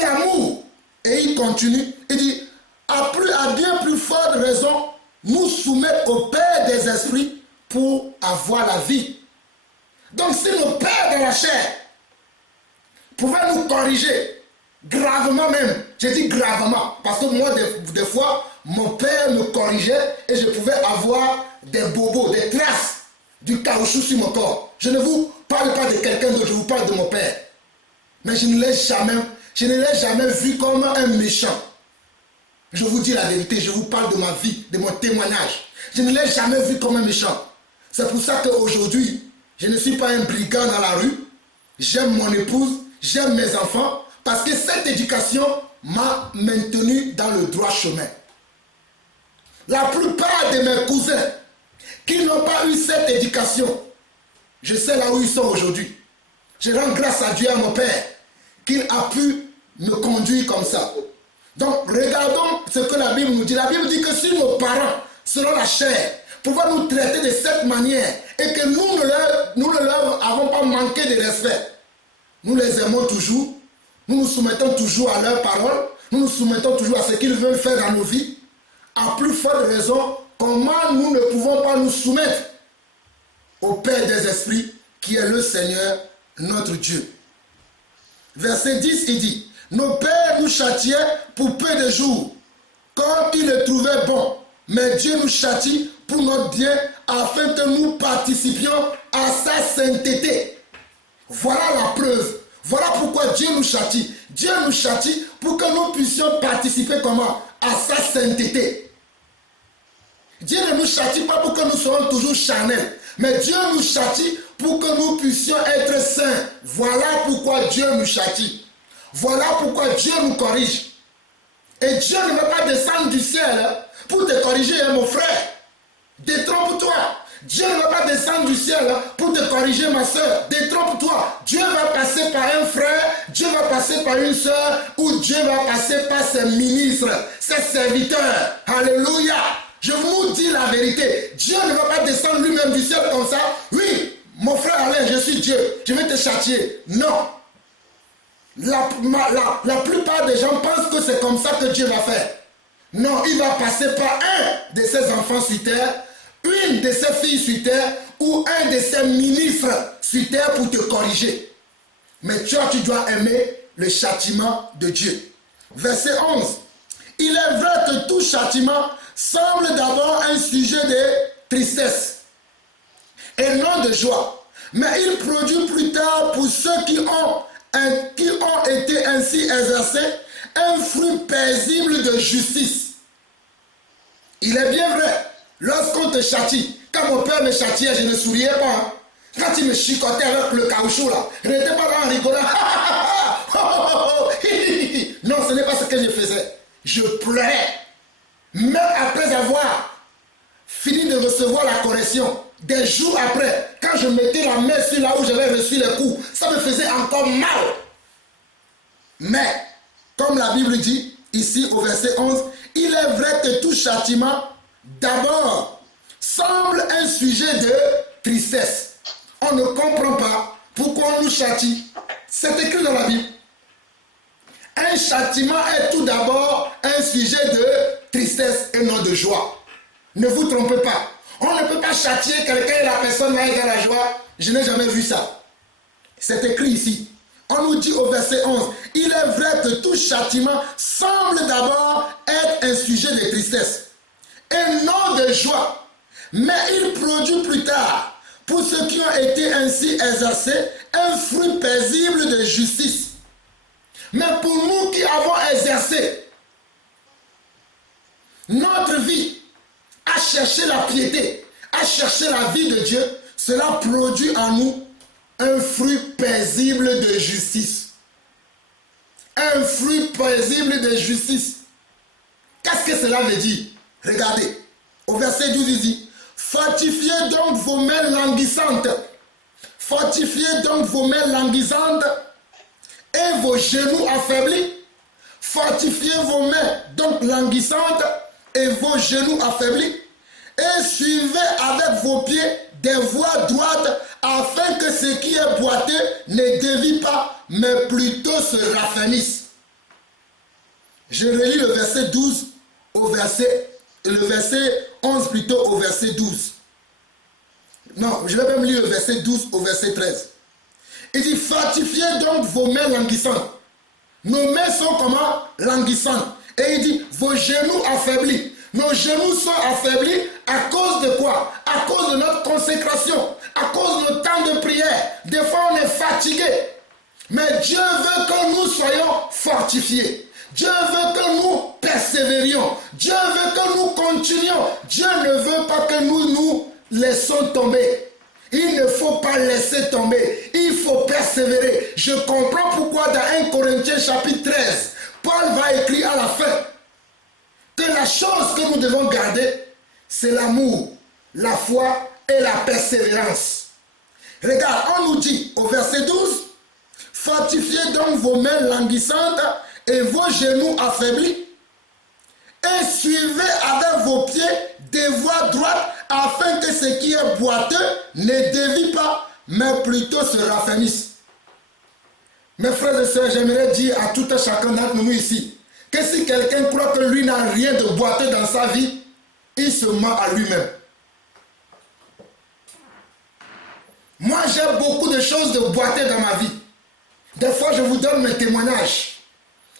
l'amour. Et il continue, il dit, à bien plus forte raison, nous soumettre au Père des esprits pour avoir la vie. Donc si nos pères dans la chair pouvaient nous corriger, gravement même, j'ai dit gravement, parce que moi des fois, mon père me corrigeait et je pouvais avoir des bobos, des traces du caoutchouc sur mon corps. Je ne vous parle pas de quelqu'un d'autre, je vous parle de mon père. Mais je ne l'ai jamais vu comme un méchant. Je vous dis la vérité, je vous parle de ma vie, de mon témoignage. Je ne l'ai jamais vu comme un méchant. C'est pour ça qu'aujourd'hui, je ne suis pas un brigand dans la rue. J'aime mon épouse, j'aime mes enfants, parce que cette éducation m'a maintenu dans le droit chemin. La plupart de mes cousins qui n'ont pas eu cette éducation, je sais là où ils sont aujourd'hui. Je rends grâce à Dieu, à mon père, qu'il a pu me conduire comme ça. Donc, regardons ce que la Bible nous dit. La Bible dit que si nos parents, selon la chair, pouvaient nous traiter de cette manière et que nous ne leur avons pas manqué de respect, nous les aimons toujours, nous nous soumettons toujours à leurs paroles, nous nous soumettons toujours à ce qu'ils veulent faire dans nos vies, à plus forte raison, comment nous ne pouvons pas nous soumettre au Père des esprits, qui est le Seigneur, notre Dieu. Verset 10, il dit, nos pères nous châtiaient pour peu de jours, comme ils le trouvaient bon, mais Dieu nous châtie pour notre bien, afin que nous participions à sa sainteté. Voilà la preuve. Voilà pourquoi Dieu nous châtie. Dieu nous châtie pour que nous puissions participer comment? À sa sainteté. Dieu ne nous châtie pas pour que nous soyons toujours charnels, mais Dieu nous châtie pour que nous puissions être saints. Voilà pourquoi Dieu nous châtie. Voilà pourquoi Dieu nous corrige. Et Dieu ne va pas descendre du ciel pour te corriger, mon frère. Détrompe-toi. Dieu ne va pas descendre du ciel pour te corriger, ma soeur. Détrompe-toi. Dieu va passer par un frère, Dieu va passer par une soeur, ou Dieu va passer par ses ministres, ses serviteurs. Alléluia. Je vous dis la vérité. Dieu ne va pas descendre lui-même du ciel comme ça. Oui, mon frère Alain, je suis Dieu. Je vais te châtier. Non. La plupart des gens pensent que c'est comme ça que Dieu va faire. Non, il va passer par un de ses enfants sur terre, une de ses filles sur terre, ou un de ses ministres sur terre pour te corriger. Mais toi, tu dois aimer le châtiment de Dieu. Verset 11. Il est vrai que tout châtiment semble d'abord un sujet de tristesse et non de joie. Mais il produit plus tard pour ceux qui ont été ainsi exercés un fruit paisible de justice. Il est bien vrai, lorsqu'on te châtie, quand mon père me châtiait, je ne souriais pas. Hein. Quand il me chicotait avec le caoutchouc là, je n'étais pas là en rigolant. Non, ce n'est pas ce que je faisais. Je pleurais. Même après avoir fini de recevoir la correction, des jours après, quand je mettais la main sur là où j'avais reçu les coups, ça me faisait encore mal. Mais, comme la Bible dit, ici au verset 11, il est vrai que tout châtiment, d'abord, semble un sujet de tristesse. On ne comprend pas pourquoi on nous châtie. C'est écrit dans la Bible. Un châtiment est tout d'abord un sujet de tristesse et non de joie. Ne vous trompez pas. On ne peut pas châtier quelqu'un et la personne va être dans la joie. Je n'ai jamais vu ça. C'est écrit ici. On nous dit au verset 11, il est vrai que tout châtiment semble d'abord être un sujet de tristesse et non de joie. Mais il produit plus tard, pour ceux qui ont été ainsi exercés, un fruit paisible de justice. Mais pour nous qui avons exercé notre vie à chercher la piété, à chercher la vie de Dieu, cela produit en nous un fruit paisible de justice. Un fruit paisible de justice. Qu'est-ce que cela veut dire? Regardez, au verset 12, il dit, fortifiez donc vos mains languissantes. Fortifiez donc vos mains languissantes et vos genoux affaiblis. Fortifiez vos mains donc languissantes et vos genoux affaiblis. Et suivez avec vos pieds des voies droites afin que ce qui est boiteux ne dévie pas, mais plutôt se raffermisse. Je relis le verset 12 au le verset 11 plutôt au verset 12. Non, je vais même lire le verset 12 au verset 13. Il dit, fortifiez donc vos mains languissantes. Nos mains sont comment? Languissantes. Et il dit, vos genoux affaiblis. Nos genoux sont affaiblis à cause de quoi? À cause de notre consécration, à cause de notre temps de prière. Des fois, on est fatigué. Mais Dieu veut que nous soyons fortifiés. Dieu veut que nous persévérions. Dieu veut que nous continuions. Dieu ne veut pas que nous laissons tomber. Il ne faut pas laisser tomber. Il faut persévérer. Je comprends pourquoi dans 1 Corinthiens chapitre 13, Paul va écrire à la fin que la chose que nous devons garder, c'est l'amour, la foi et la persévérance. Regarde, on nous dit au verset 12, fortifiez donc vos mains languissantes et vos genoux affaiblis, et suivez avec vos pieds des voies droites, afin que ce qui est boiteux ne dévie pas, mais plutôt se raffermisse. Mes frères et sœurs, j'aimerais dire à tout un chacun d'entre nous ici, que si quelqu'un croit que lui n'a rien de boiteux dans sa vie, il se ment à lui-même. Moi, j'ai beaucoup de choses de boiteux dans ma vie. Des fois, je vous donne mes témoignages.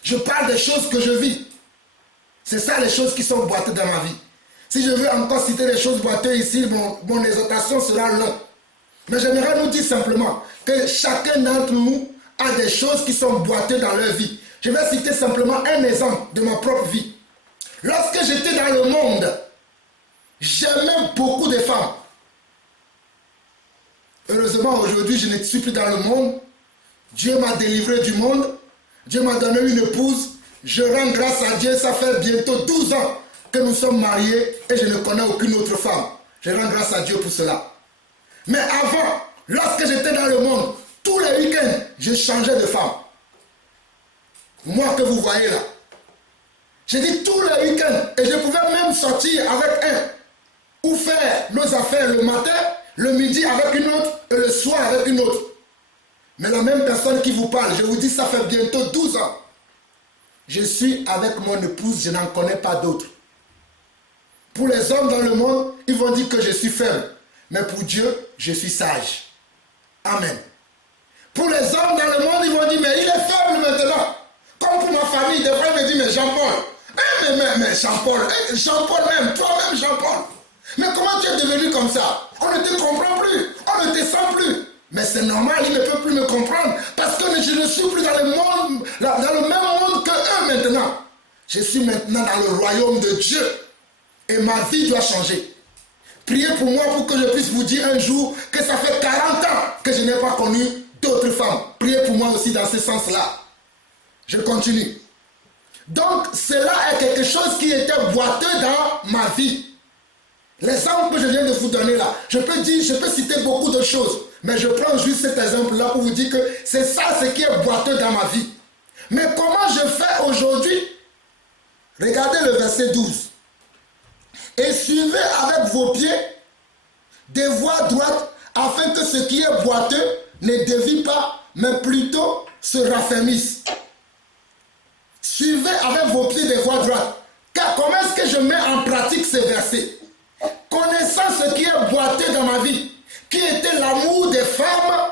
Je parle des choses que je vis. C'est ça les choses qui sont boiteuses dans ma vie. Si je veux encore citer les choses boiteuses ici, mon exhortation sera longue. Mais j'aimerais nous dire simplement que chacun d'entre nous a des choses qui sont boiteuses dans leur vie. Je vais citer simplement un exemple de ma propre vie. Lorsque j'étais dans le monde, j'aimais beaucoup de femmes. Heureusement, aujourd'hui, je ne suis plus dans le monde. Dieu m'a délivré du monde. Dieu m'a donné une épouse. Je rends grâce à Dieu. Ça fait bientôt 12 ans que nous sommes mariés et je ne connais aucune autre femme. Je rends grâce à Dieu pour cela. Mais avant, lorsque j'étais dans le monde, tous les week-ends, je changeais de femme. Moi que vous voyez là. J'ai dit tous les week-ends et je pouvais même sortir avec un ou faire nos affaires le matin, le midi avec une autre et le soir avec une autre. Mais la même personne qui vous parle, je vous dis, ça fait bientôt 12 ans. Je suis avec mon épouse, je n'en connais pas d'autres. Pour les hommes dans le monde, ils vont dire que je suis faible. Mais pour Dieu, je suis sage. Amen. Pour les hommes dans le monde, ils vont dire, mais il est faible maintenant. Comme pour ma famille, des fois, ils me disent, mais Jean-Paul, mais Jean-Paul, Jean-Paul même, toi-même Jean-Paul. Mais comment tu es devenu comme ça? On ne te comprend plus, on ne te sent plus. Mais c'est normal, il ne peut plus me comprendre parce que je ne suis plus dans le monde, dans le même monde que eux maintenant. Je suis maintenant dans le royaume de Dieu et ma vie doit changer. Priez pour moi pour que je puisse vous dire un jour que ça fait 40 ans que je n'ai pas connu d'autres femmes. Priez pour moi aussi dans ce sens-là. Je continue. Donc, cela est quelque chose qui était boiteux dans ma vie. L'exemple que je viens de vous donner là, je peux citer beaucoup d'autres choses, mais je prends juste cet exemple-là pour vous dire que c'est ça ce qui est boiteux dans ma vie. Mais comment je fais aujourd'hui? Regardez le verset 12. Et suivez avec vos pieds des voies droites, afin que ce qui est boiteux ne dévie pas, mais plutôt se raffermisse. Suivez avec vos pieds des voies droites. Car comment est-ce que je mets en pratique ces versets? Connaissant ce qui est boiteux dans ma vie, qui était l'amour des femmes,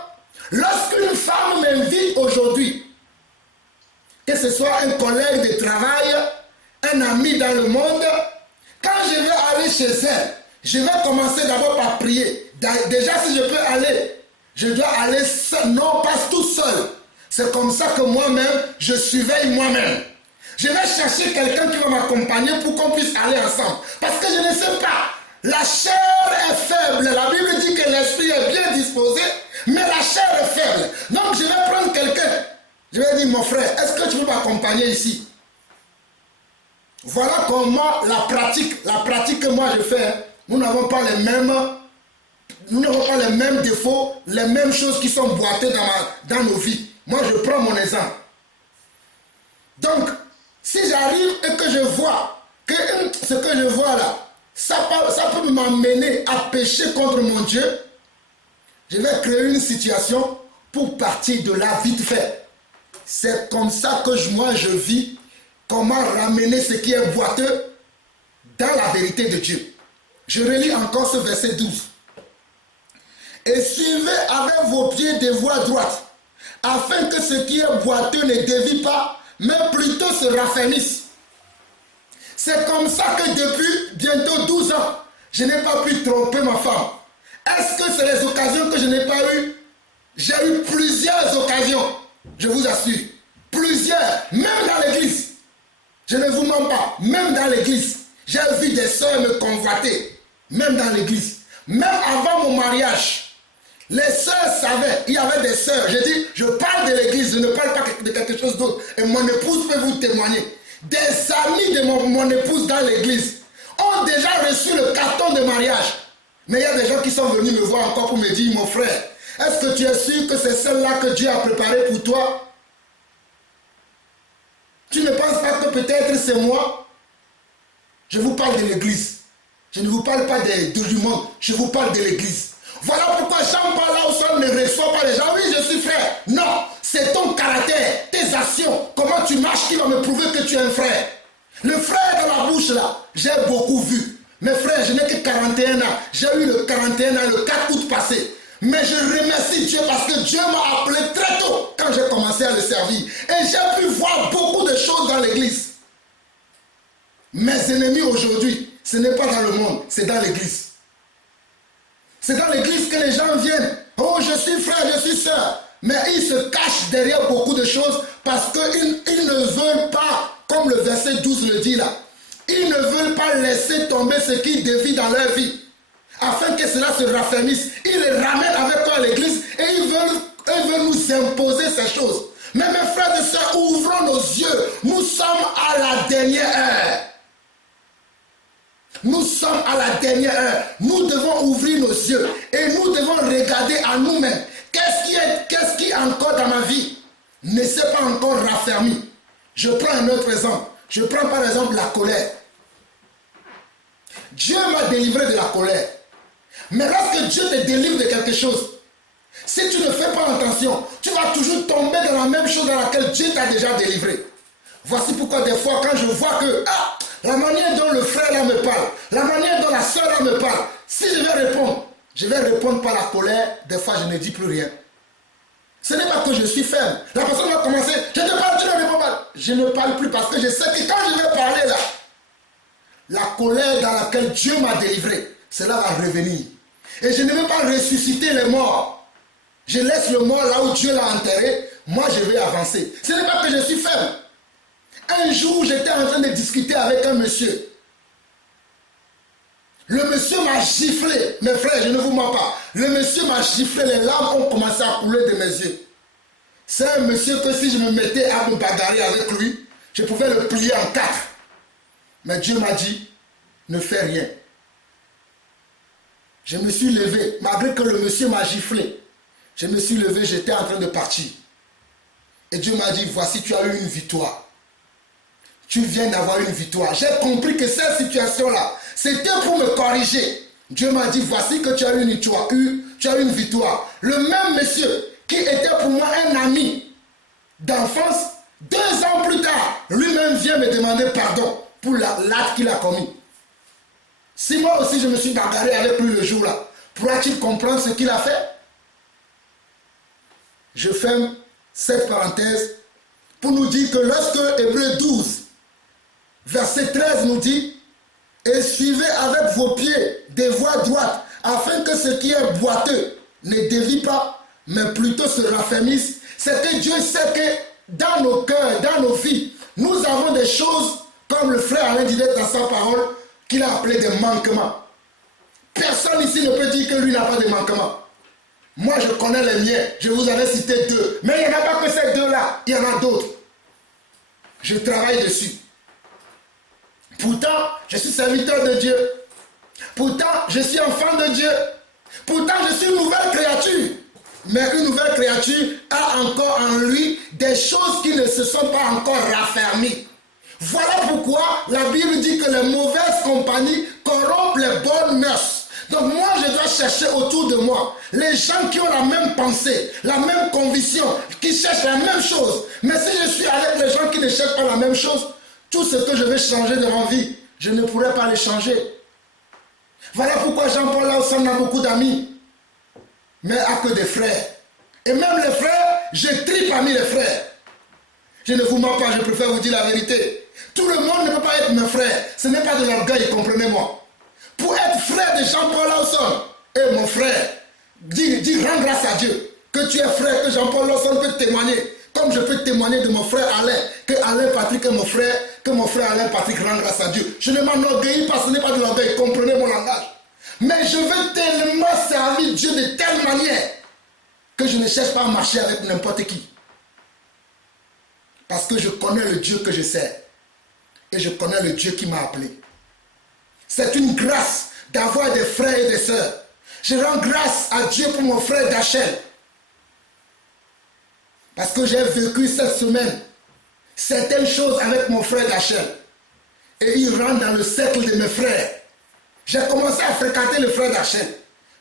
lorsqu'une femme m'invite aujourd'hui, que ce soit un collègue de travail, un ami dans le monde, quand je vais aller chez elle, je vais commencer d'abord par prier. Déjà, si je peux aller, je dois aller seul, non pas tout seul. C'est comme ça que moi-même, je surveille moi-même. Je vais chercher quelqu'un qui va m'accompagner pour qu'on puisse aller ensemble. Parce que je ne sais pas. La chair est faible. La Bible dit que l'esprit est bien disposé, mais la chair est faible. Donc je vais prendre quelqu'un. Je vais dire, mon frère, est-ce que tu veux m'accompagner ici? Voilà comment la pratique que moi je fais, nous n'avons pas les mêmes défauts, les mêmes choses qui sont boitées dans nos vies. Moi je prends mon exemple. Donc, si j'arrive et que je vois que ce que je vois là, ça peut m'amener à pécher contre mon Dieu, je vais créer une situation pour partir de là vite fait. C'est comme ça que moi je vis, comment ramener ce qui est boiteux dans la vérité de Dieu. Je relis encore ce verset 12. Et suivez avec vos pieds des voies droites, afin que ce qui est boiteux ne dévie pas, mais plutôt se raffermisse. C'est comme ça que depuis bientôt 12 ans, je n'ai pas pu tromper ma femme. Est-ce que c'est les occasions que je n'ai pas eues? J'ai eu plusieurs occasions, je vous assure. Plusieurs, même dans l'église. Je ne vous mens pas, même dans l'église. J'ai vu des sœurs me convoiter, même dans l'église. Même avant mon mariage, les sœurs savaient, il y avait des sœurs. J'ai dit, je parle de l'église, je ne parle pas de quelque chose d'autre. Et mon épouse peut vous témoigner. Des amis de mon épouse dans l'église ont déjà reçu le carton de mariage. Mais il y a des gens qui sont venus me voir encore pour me dire, mon frère, est-ce que tu es sûr que c'est celle-là que Dieu a préparée pour toi? Tu ne penses pas que peut-être c'est moi? Je vous parle de l'église. Je ne vous parle pas du monde, je vous parle de l'église. Voilà pourquoi Jean-Paul Lawson ne reçoit pas les gens. Oui, je suis frère. Non, c'est ton caractère, tes actions, comment tu marches qui va me prouver que tu es un frère. Le frère dans la bouche là, j'ai beaucoup vu. Mes frères, je n'ai que 41 ans. J'ai eu le 41 ans le 4 août passé. Mais je remercie Dieu parce que Dieu m'a appelé très tôt quand j'ai commencé à le servir. Et j'ai pu voir beaucoup de choses dans l'église. Mes ennemis aujourd'hui, ce n'est pas dans le monde, c'est dans l'église. C'est dans l'église que les gens viennent. Oh, je suis frère, je suis soeur. Mais ils se cachent derrière beaucoup de choses parce qu'ils ne veulent pas, comme le verset 12 le dit là, ils ne veulent pas laisser tomber ce qu'ils défient dans leur vie. Afin que cela se raffermisse. Ils les ramènent avec eux à l'église et ils veulent nous imposer ces choses. Mais mes frères et sœurs, ouvrons nos yeux. Nous sommes à la dernière heure. Nous sommes à la dernière heure. Nous devons ouvrir nos yeux et nous devons regarder à nous-mêmes. Qu'est-ce qui encore dans ma vie ne s'est pas encore raffermi? Je prends un autre exemple. Je prends par exemple la colère. Dieu m'a délivré de la colère. Mais lorsque Dieu te délivre de quelque chose, si tu ne fais pas attention, tu vas toujours tomber dans la même chose dans laquelle Dieu t'a déjà délivré. Voici pourquoi des fois quand je vois que la manière dont le frère là me parle, la manière dont la soeur là me parle, si je vais répondre par la colère, des fois je ne dis plus rien. Ce n'est pas que je suis ferme. La personne va commencer, je te parle, tu ne réponds pas. Je ne parle plus parce que je sais que quand je vais parler là, la colère dans laquelle Dieu m'a délivré, cela va revenir. Et je ne vais pas ressusciter les morts. Je laisse le mort là où Dieu l'a enterré, moi je vais avancer. Ce n'est pas que je suis faible. Un jour, j'étais en train de discuter avec un monsieur. Le monsieur m'a giflé. Mes frères, je ne vous mens pas. Le monsieur m'a giflé. Les larmes ont commencé à couler de mes yeux. C'est un monsieur que si je me mettais à me bagarrer avec lui, je pouvais le plier en 4. Mais Dieu m'a dit, ne fais rien. Je me suis levé, malgré que le monsieur m'a giflé. Je me suis levé, j'étais en train de partir. Et Dieu m'a dit, voici, tu as eu une victoire. Tu viens d'avoir une victoire. J'ai compris que cette situation-là, c'était pour me corriger. Dieu m'a dit, voici que tu as eu une victoire. Le même monsieur qui était pour moi un ami d'enfance, 2 ans plus tard, lui-même vient me demander pardon pour l'acte qu'il a commis. Si moi aussi je me suis bagarré avec lui le jour-là, pourra-t-il comprendre ce qu'il a fait? Je ferme cette parenthèse pour nous dire que lorsque Hébreux 12, verset 13 nous dit, et suivez avec vos pieds des voies droites, afin que ce qui est boiteux ne dévie pas, mais plutôt se raffermisse. C'est que Dieu sait que dans nos cœurs, dans nos vies, nous avons des choses, comme le frère Alain disait dans sa parole, qu'il a appelé des manquements. Personne ici ne peut dire que lui n'a pas de manquements. Moi, je connais les miens. Je vous en ai cité 2. Mais il n'y en a pas que ces 2-là. Il y en a d'autres. Je travaille dessus. Pourtant, je suis serviteur de Dieu. Pourtant, je suis enfant de Dieu. Pourtant, je suis une nouvelle créature. Mais une nouvelle créature a encore en lui des choses qui ne se sont pas encore raffermies. Voilà pourquoi la Bible dit que les mauvaises compagnies corrompent les bonnes mœurs. Donc moi, je dois chercher autour de moi les gens qui ont la même pensée, la même conviction, qui cherchent la même chose. Mais si je suis avec les gens qui ne cherchent pas la même chose, tout ce que je vais changer de ma vie, je ne pourrai pas les changer. Voilà pourquoi Jean-Paul Lawson a beaucoup d'amis, mais a que des frères. Et même les frères, je trie parmi les frères. Je ne vous mens pas, je préfère vous dire la vérité. Tout le monde ne peut pas être mon frère. Ce n'est pas de l'orgueil, comprenez-moi. Pour être frère de Jean-Paul Lawson, et mon frère, dis rends grâce à Dieu que tu es frère, que Jean-Paul Lawson peut témoigner. Comme je peux témoigner de mon frère Alain, que Alain Patrick est mon frère, que mon frère Alain Patrick rend grâce à Dieu. Je ne m'enorgueillis pas, ce n'est pas de l'orgueil, comprenez mon langage. Mais je veux tellement servir Dieu de telle manière que je ne cherche pas à marcher avec n'importe qui. Parce que je connais le Dieu que je sers. Et je connais le Dieu qui m'a appelé. C'est une grâce d'avoir des frères et des sœurs. Je rends grâce à Dieu pour mon frère Dachel. Parce que j'ai vécu cette semaine certaines choses avec mon frère Dachel. Et il rentre dans le cercle de mes frères. J'ai commencé à fréquenter le frère Dachel.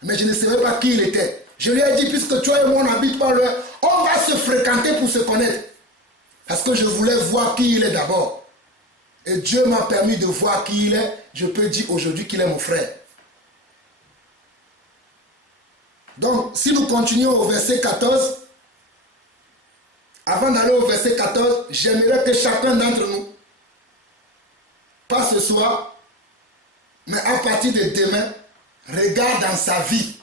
Mais je ne savais pas qui il était. Je lui ai dit, puisque toi et moi on habite pas loin, on va se fréquenter pour se connaître. Parce que je voulais voir qui il est d'abord. Et Dieu m'a permis de voir qui il est. Je peux dire aujourd'hui qu'il est mon frère. Donc, si nous continuons au verset 14, avant d'aller au verset 14, j'aimerais que chacun d'entre nous, pas ce soir, mais à partir de demain, regarde dans sa vie.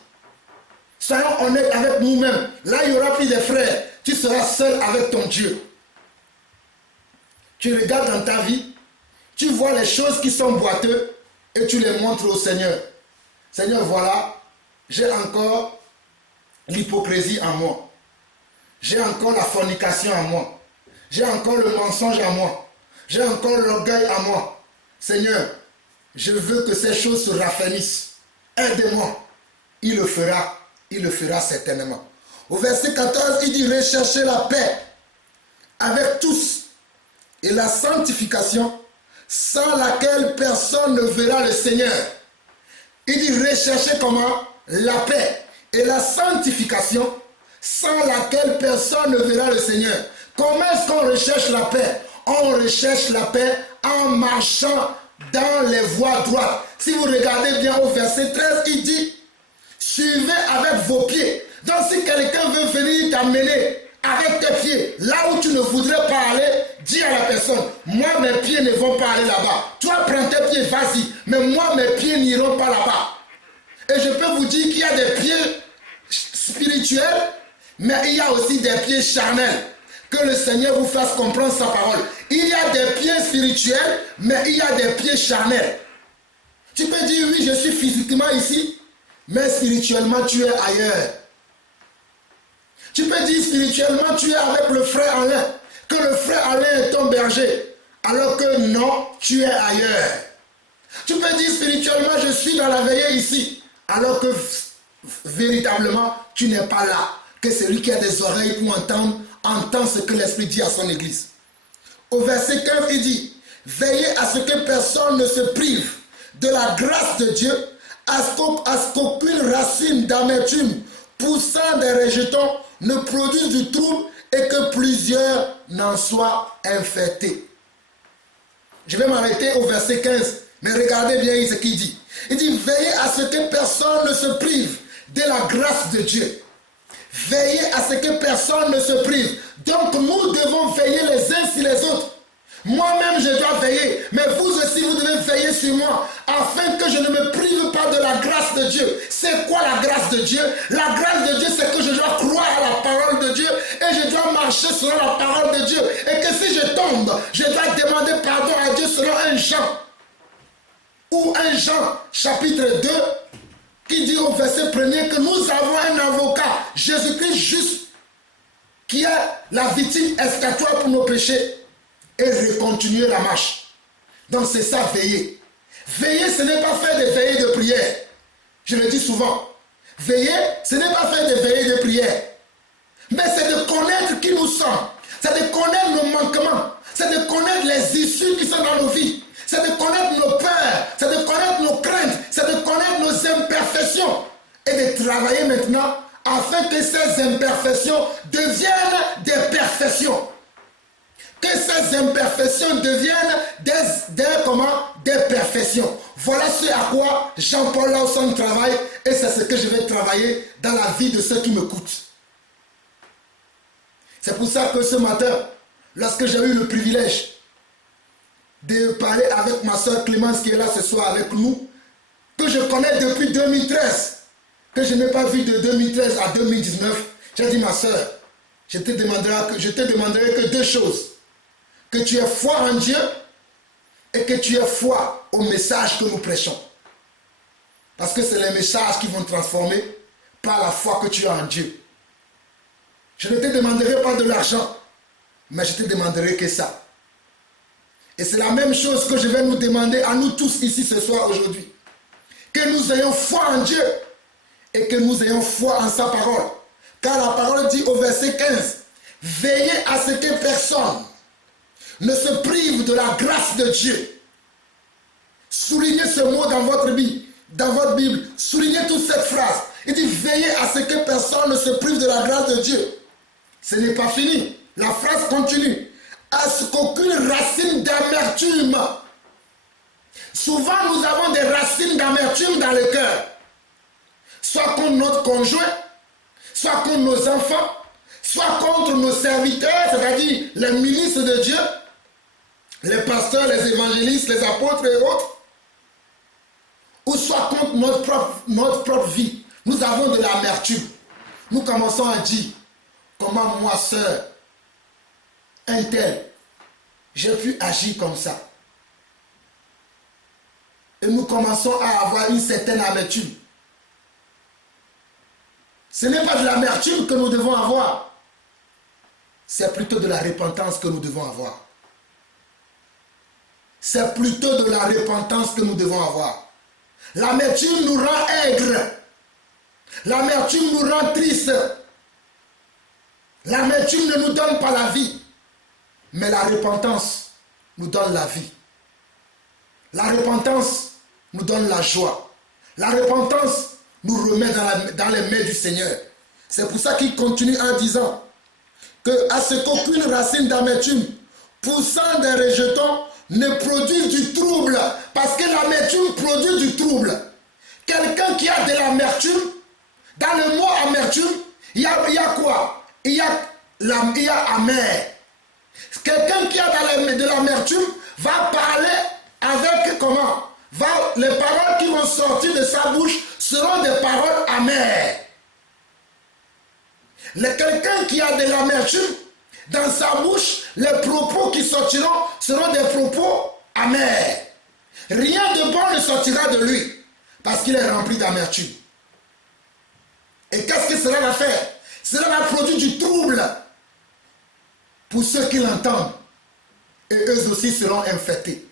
Soyons honnêtes avec nous-mêmes. Là, il n'y aura plus de frères. Tu seras seul avec ton Dieu. Tu regardes dans ta vie, tu vois les choses qui sont boiteuses et tu les montres au Seigneur. Seigneur, voilà, j'ai encore l'hypocrisie en moi. J'ai encore la fornication en moi. J'ai encore le mensonge en moi. J'ai encore l'orgueil en moi. Seigneur, je veux que ces choses se raffermissent. Aide-moi. Il le fera certainement. Au verset 14, il dit recherchez la paix avec tous et la sanctification sans laquelle personne ne verra le Seigneur. Il dit recherchez comment? La paix et la sanctification sans laquelle personne ne verra le Seigneur. Comment est-ce qu'on recherche la paix? On recherche la paix en marchant dans les voies droites. Si vous regardez bien au verset 13, il dit suivez avec vos pieds. Donc si quelqu'un veut venir t'amener avec tes pieds, là où tu ne voudrais pas aller, dis à la personne, moi mes pieds ne vont pas aller là-bas. Toi prends tes pieds, vas-y, mais moi mes pieds n'iront pas là-bas. Et je peux vous dire qu'il y a des pieds spirituels, mais il y a aussi des pieds charnels. Que le Seigneur vous fasse comprendre sa parole. Il y a des pieds spirituels, mais il y a des pieds charnels. Tu peux dire, oui, je suis physiquement ici, mais spirituellement, tu es ailleurs. Tu peux dire, spirituellement, tu es avec le frère Alain, que le frère Alain est ton berger, alors que non, tu es ailleurs. Tu peux dire, spirituellement, je suis dans la veillée ici, alors que véritablement, tu n'es pas là. Que celui qui a des oreilles pour entendre, entend ce que l'Esprit dit à son Église. Au verset 15, il dit, veillez à ce que personne ne se prive de la grâce de Dieu, à ce qu'aucune racine d'amertume poussant des rejetons ne produise du trouble et que plusieurs n'en soient infectés. Je vais m'arrêter au verset 15, mais regardez bien ce qu'il dit. Il dit, veillez à ce que personne ne se prive de la grâce de Dieu. Veillez à ce que personne ne se prive. Donc nous devons veiller les uns sur les autres. Moi-même je dois veiller, mais vous aussi vous devez veiller sur moi, afin que je ne me prive pas de la grâce de Dieu. C'est quoi la grâce de Dieu? La grâce de Dieu, c'est que je dois croire à la parole de Dieu et je dois marcher selon la parole de Dieu. Et que si je tombe, je dois demander pardon à Dieu selon 1 Jean. Ou 1 Jean chapitre 2, qui dit au verset 1er que nous avons un avocat, Jésus-Christ juste, qui est la victime expiatoire pour nos péchés, et continuer la marche. Donc c'est ça, veiller. Veiller, ce n'est pas faire des veillées de prière. Je le dis souvent. Veiller, ce n'est pas faire des veillées de prière. Mais c'est de connaître qui nous sommes. C'est de connaître nos manquements. C'est de connaître les issues qui sont dans nos vies. C'est de connaître nos peurs. C'est de connaître nos craintes. C'est de connaître nos imperfections. Et de travailler maintenant afin que ces imperfections deviennent des perfections. Que ces imperfections deviennent des perfections. Voilà ce à quoi Jean-Paul Lawson travaille et c'est ce que je vais travailler dans la vie de ceux qui m'écoutent. C'est pour ça que ce matin, lorsque j'ai eu le privilège de parler avec ma soeur Clémence qui est là ce soir avec nous, que je connais depuis 2013, que je n'ai pas vu de 2013 à 2019, j'ai dit ma soeur, je te demanderai que deux choses. Que tu aies foi en Dieu et que tu aies foi au message que nous prêchons. Parce que c'est les messages qui vont transformer par la foi que tu as en Dieu. Je ne te demanderai pas de l'argent, mais je te demanderai que ça. Et c'est la même chose que je vais nous demander à nous tous ici ce soir aujourd'hui. Que nous ayons foi en Dieu et que nous ayons foi en sa parole. Car la parole dit au verset 15, « Veillez à ce que personne ne se prive de la grâce de Dieu. » Soulignez ce mot dans votre Bible. Soulignez toute cette phrase. Il dit, « Veillez à ce que personne ne se prive de la grâce de Dieu. » Ce n'est pas fini. La phrase continue. « À ce qu'aucune racine d'amertume. » Souvent, nous avons des racines d'amertume dans le cœur. Soit contre notre conjoint, soit contre nos enfants, soit contre nos serviteurs, c'est-à-dire les ministres de Dieu, les pasteurs, les évangélistes, les apôtres et autres, ou soit contre notre propre vie. Nous avons de l'amertume. Nous commençons à dire, comment moi, sœur, un tel, j'ai pu agir comme ça. Et nous commençons à avoir une certaine amertume. Ce n'est pas de l'amertume que nous devons avoir. C'est plutôt de la repentance que nous devons avoir. C'est plutôt de la repentance que nous devons avoir. L'amertume nous rend aigres. L'amertume nous rend tristes. L'amertume ne nous donne pas la vie. Mais la repentance nous donne la vie. La repentance nous donne la joie. La repentance nous remet dans les mains du Seigneur. C'est pour ça qu'il continue en disant que à ce qu'aucune racine d'amertume poussant des rejetons ne produise du trouble. Parce que l'amertume produit du trouble. Quelqu'un qui a de l'amertume, dans le mot amertume, il y a quoi? Il y a amer. Quelqu'un qui a de l'amertume va parler avec comment? Les paroles qui vont sortir de sa bouche seront des paroles amères. Quelqu'un qui a de l'amertume, dans sa bouche, les propos qui sortiront seront des propos amers. Rien de bon ne sortira de lui, parce qu'il est rempli d'amertume. Et qu'est-ce que cela va faire? Cela va produire du trouble pour ceux qui l'entendent. Et eux aussi seront infectés.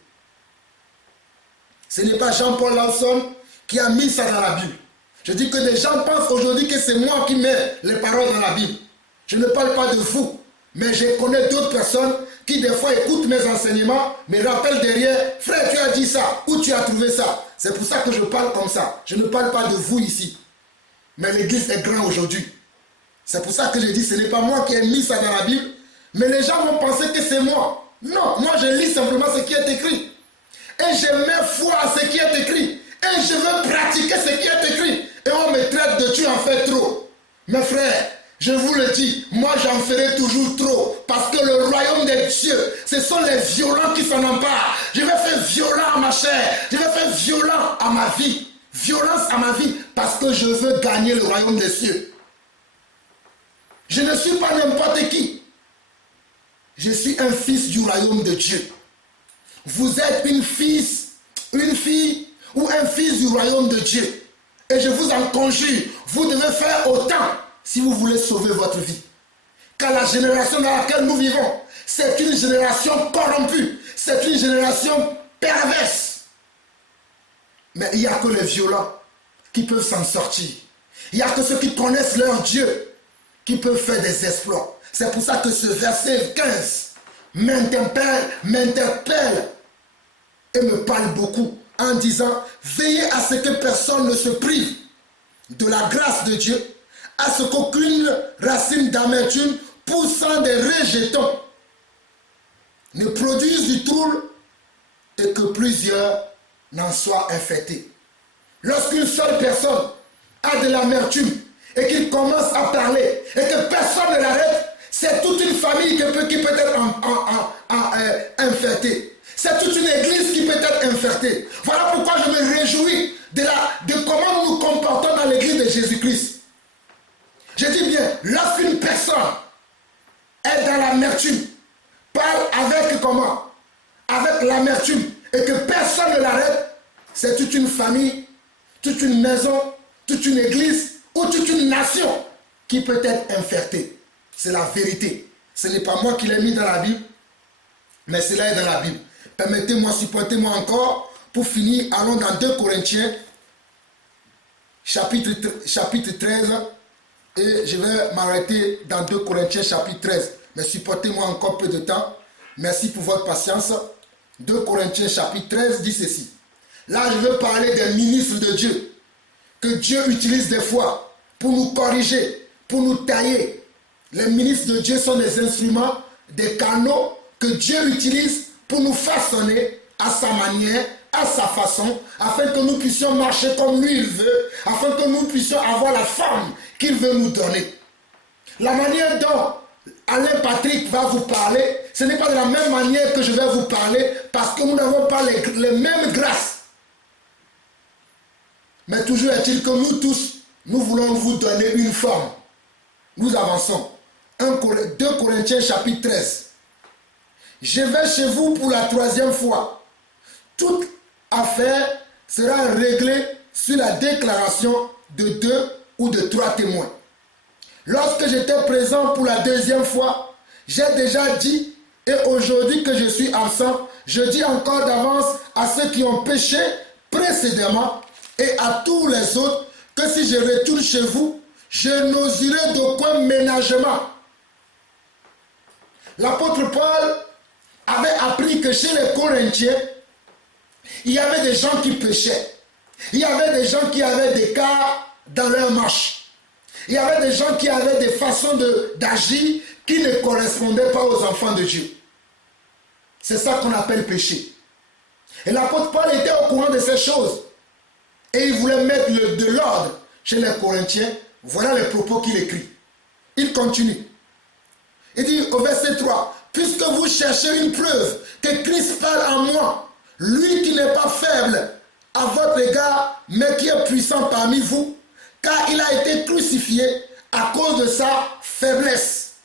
Ce n'est pas Jean-Paul Lawson qui a mis ça dans la Bible. Je dis que des gens pensent aujourd'hui que c'est moi qui mets les paroles dans la Bible. Je ne parle pas de vous, mais je connais d'autres personnes qui des fois écoutent mes enseignements, me rappellent derrière, frère, tu as dit ça, où tu as trouvé ça. C'est pour ça que je parle comme ça. Je ne parle pas de vous ici. Mais l'église est grande aujourd'hui. C'est pour ça que je dis, ce n'est pas moi qui ai mis ça dans la Bible, mais les gens vont penser que c'est moi. Non, moi je lis simplement ce qui est écrit. Et je mets foi à ce qui est écrit. Et je veux pratiquer ce qui est écrit. Et on me traite de tu en fais trop. Mes frères, je vous le dis, moi j'en ferai toujours trop. Parce que le royaume des cieux, ce sont les violents qui s'en emparent. Je vais faire violent à ma chair. Je vais faire violent à ma vie. Violence à ma vie. Parce que je veux gagner le royaume des cieux. Je ne suis pas n'importe qui. Je suis un fils du royaume de Dieu. Vous êtes une fille ou un fils du royaume de Dieu. Et je vous en conjure, vous devez faire autant si vous voulez sauver votre vie. Car la génération dans laquelle nous vivons, c'est une génération corrompue. C'est une génération perverse. Mais il n'y a que les violents qui peuvent s'en sortir. Il n'y a que ceux qui connaissent leur Dieu qui peuvent faire des exploits. C'est pour ça que ce verset 15 m'interpelle et me parle beaucoup en disant « Veillez à ce que personne ne se prive de la grâce de Dieu, à ce qu'aucune racine d'amertume poussant des rejetons ne produise du trouble et que plusieurs n'en soient infectés. » Lorsqu'une seule personne a de l'amertume et qu'il commence à parler et que personne ne l'arrête, C'est toute une famille qui peut être infectée. C'est toute une église qui peut être infectée. Voilà pourquoi je me réjouis de comment nous nous comportons dans l'église de Jésus-Christ. Je dis bien, lorsqu'une personne est dans l'amertume, parle avec comment? Avec l'amertume, et que personne ne l'arrête, c'est toute une famille, toute une maison, toute une église ou toute une nation qui peut être infectée. C'est la vérité. Ce n'est pas moi qui l'ai mis dans la Bible, mais cela est dans la Bible. Permettez-moi, supportez-moi encore. Pour finir, allons dans 2 Corinthiens, chapitre 13, et je vais m'arrêter dans 2 Corinthiens, chapitre 13. Mais supportez-moi encore peu de temps. Merci pour votre patience. 2 Corinthiens, chapitre 13, dit ceci. Là, je veux parler des ministres de Dieu, que Dieu utilise des fois pour nous corriger, pour nous tailler. Les ministres de Dieu sont des instruments, des canaux que Dieu utilise pour nous façonner à sa manière, à sa façon, afin que nous puissions marcher comme lui il veut, afin que nous puissions avoir la forme qu'il veut nous donner. La manière dont Alain Patrick va vous parler, ce n'est pas de la même manière que je vais vous parler, parce que nous n'avons pas les mêmes grâces. Mais toujours est-il que nous tous, nous voulons vous donner une forme. Nous avançons. 2 Corinthiens chapitre 13. Je vais chez vous pour la 3e fois. Toute affaire sera réglée sur la déclaration de 2 ou de 3 témoins. Lorsque j'étais présent pour la 2e fois, j'ai déjà dit, et aujourd'hui que je suis absent, je dis encore d'avance à ceux qui ont péché précédemment et à tous les autres que si je retourne chez vous, je n'oserai d'aucun ménagement. L'apôtre Paul avait appris que chez les Corinthiens, il y avait des gens qui péchaient. Il y avait des gens qui avaient des cas dans leur marche. Il y avait des gens qui avaient des façons d'agir qui ne correspondaient pas aux enfants de Dieu. C'est ça qu'on appelle péché. Et l'apôtre Paul était au courant de ces choses. Et il voulait mettre de l'ordre chez les Corinthiens. Voilà les propos qu'il écrit. Il continue. Il dit au verset 3, « Puisque vous cherchez une preuve que Christ parle en moi, lui qui n'est pas faible à votre égard, mais qui est puissant parmi vous, car il a été crucifié à cause de sa faiblesse.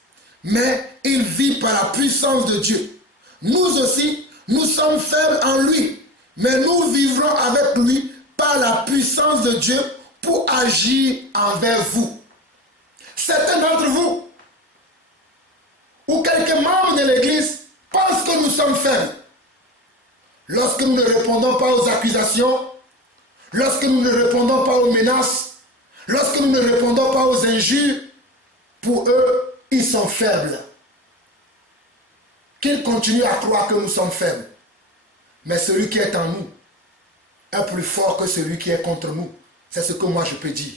Mais il vit par la puissance de Dieu. Nous aussi, nous sommes faibles en lui, mais nous vivrons avec lui par la puissance de Dieu pour agir envers vous. » Certains d'entre vous, ou quelques membres de l'Église, pensent que nous sommes faibles. Lorsque nous ne répondons pas aux accusations, lorsque nous ne répondons pas aux menaces, lorsque nous ne répondons pas aux injures, pour eux, ils sont faibles. Qu'ils continuent à croire que nous sommes faibles. Mais celui qui est en nous est plus fort que celui qui est contre nous. C'est ce que moi je peux dire.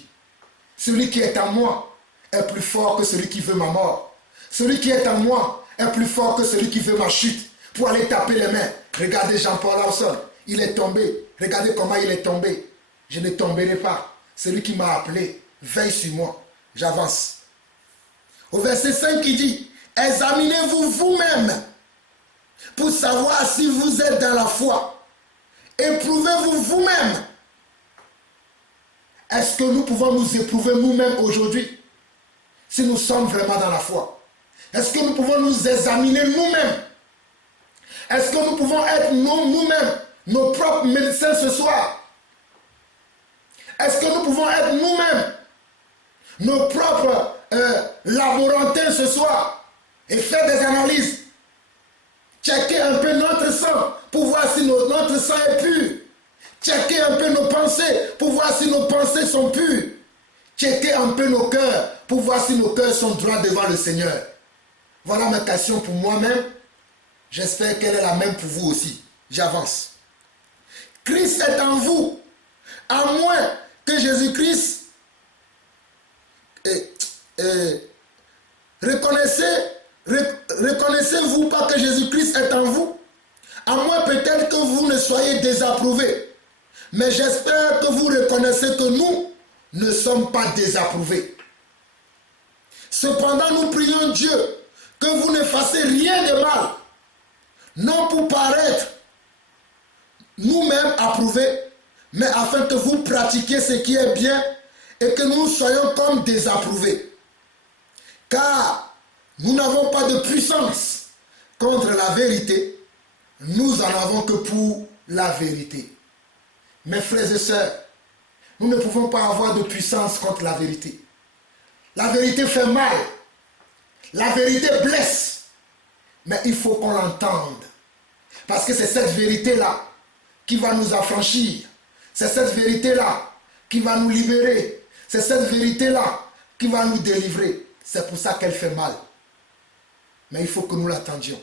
Celui qui est en moi est plus fort que celui qui veut ma mort. Celui qui est en moi est plus fort que celui qui veut ma chute pour aller taper les mains. Regardez Jean-Paul Lawson, il est tombé. Regardez comment il est tombé. Je ne tomberai pas. Celui qui m'a appelé veille sur moi. J'avance. Au verset 5, il dit, « Examinez-vous vous-même pour savoir si vous êtes dans la foi. Éprouvez-vous vous-même. » Est-ce que nous pouvons nous éprouver nous-mêmes aujourd'hui si nous sommes vraiment dans la foi? Est-ce que nous pouvons nous examiner nous-mêmes? Est-ce que nous pouvons être nous-mêmes nos propres médecins ce soir? Est-ce que nous pouvons être nous-mêmes nos propres laborantins ce soir et faire des analyses? Checker un peu notre sang pour voir si notre sang est pur. Checker un peu nos pensées pour voir si nos pensées sont pures. Checker un peu nos cœurs pour voir si nos cœurs sont droits devant le Seigneur. Voilà ma question pour moi-même. J'espère qu'elle est la même pour vous aussi. J'avance. Christ est en vous. À moins que Jésus-Christ... Reconnaissez-vous pas que Jésus-Christ est en vous? À moins peut-être que vous ne soyez désapprouvés. Mais j'espère que vous reconnaissez que nous ne sommes pas désapprouvés. Cependant, nous prions Dieu que vous ne fassiez rien de mal, non pour paraître nous-mêmes approuvés, mais afin que vous pratiquiez ce qui est bien et que nous soyons comme désapprouvés. Car nous n'avons pas de puissance contre la vérité, nous en avons que pour la vérité. Mes frères et sœurs, nous ne pouvons pas avoir de puissance contre la vérité. La vérité fait mal. La vérité blesse. Mais il faut qu'on l'entende. Parce que c'est cette vérité-là qui va nous affranchir. C'est cette vérité-là qui va nous libérer. C'est cette vérité-là qui va nous délivrer. C'est pour ça qu'elle fait mal. Mais il faut que nous l'attendions.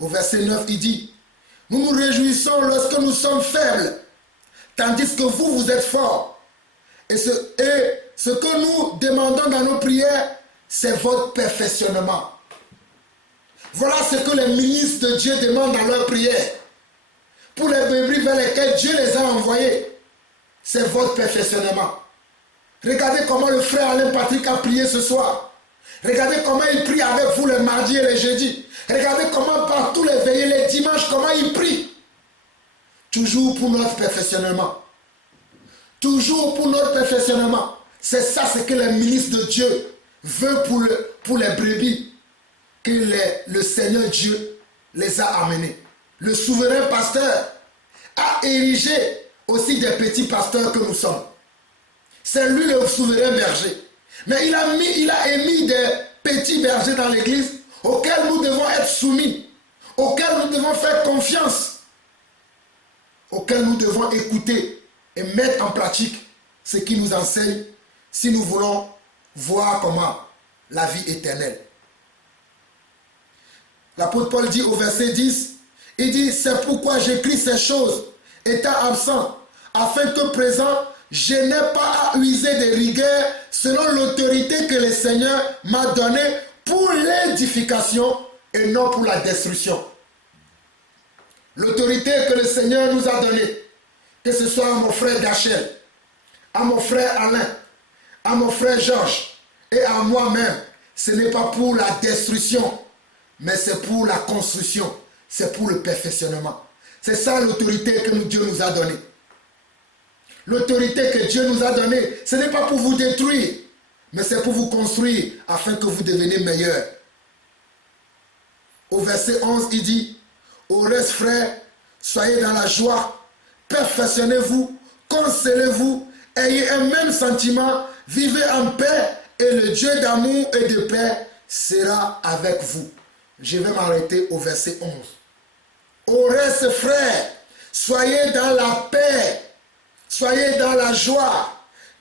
Au verset 9, il dit, nous nous réjouissons lorsque nous sommes faibles, tandis que vous, vous êtes forts. Et ce que nous demandons dans nos prières, c'est votre perfectionnement. Voilà ce que les ministres de Dieu demandent dans leurs prières. Pour les brebis vers lesquels Dieu les a envoyés, c'est votre perfectionnement. Regardez comment le frère Alain Patrick a prié ce soir. Regardez comment il prie avec vous les mardis et les jeudis. Regardez comment partout les veillées, les dimanches, comment il prie. Toujours pour notre perfectionnement. Toujours pour notre perfectionnement. C'est ça ce que les ministres de Dieu veulent pour les brebis que le Seigneur Dieu les a amenés. Le souverain pasteur a érigé aussi des petits pasteurs que nous sommes. C'est lui le souverain berger. Mais il a émis des petits bergers dans l'église auxquels nous devons être soumis, auxquels nous devons faire confiance, auxquels nous devons écouter et mettre en pratique ce qui nous enseigne si nous voulons voir comment la vie éternelle. L'apôtre Paul dit au verset 10, il dit, c'est pourquoi j'écris ces choses, étant absent, afin que présent, je n'ai pas à user de rigueur selon l'autorité que le Seigneur m'a donnée pour l'édification et non pour la destruction. L'autorité que le Seigneur nous a donnée, que ce soit à mon frère Dachel, à mon frère Alain, à mon frère Georges et à moi-même, ce n'est pas pour la destruction, mais c'est pour la construction, c'est pour le perfectionnement. C'est ça l'autorité que Dieu nous a donnée. L'autorité que Dieu nous a donnée, ce n'est pas pour vous détruire, mais c'est pour vous construire afin que vous deveniez meilleurs. Au verset 11, il dit, au reste frères, soyez dans la joie, perfectionnez-vous, consolez-vous, ayez un même sentiment, vivez en paix et le Dieu d'amour et de paix sera avec vous. Je vais m'arrêter au verset 11. Au reste frères, soyez dans la paix, soyez dans la joie,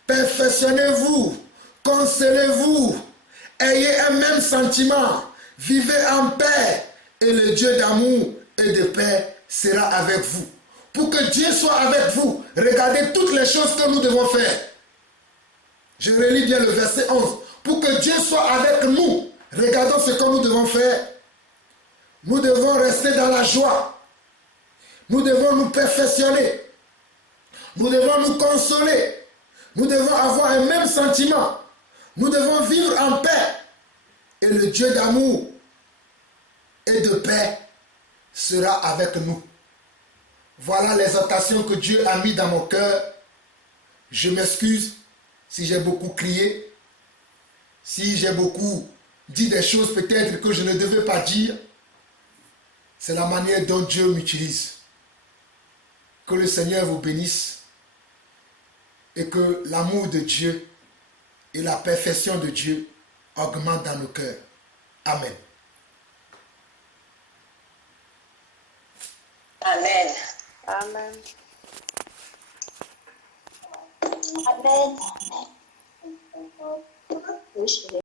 perfectionnez-vous, consolez-vous, ayez un même sentiment, vivez en paix et le Dieu d'amour et de paix sera avec vous. Pour que Dieu soit avec vous, regardez toutes les choses que nous devons faire. Je relis bien le verset 11. Pour que Dieu soit avec nous, regardons ce que nous devons faire. Nous devons rester dans la joie. Nous devons nous perfectionner. Nous devons nous consoler. Nous devons avoir un même sentiment. Nous devons vivre en paix. Et le Dieu d'amour et de paix sera avec nous. Voilà l'exhortation que Dieu a mis dans mon cœur. Je m'excuse si j'ai beaucoup crié, si j'ai beaucoup dit des choses peut-être que je ne devais pas dire. C'est la manière dont Dieu m'utilise. Que le Seigneur vous bénisse et que l'amour de Dieu et la perfection de Dieu augmentent dans nos cœurs. Amen. Amen. Amen. Amen.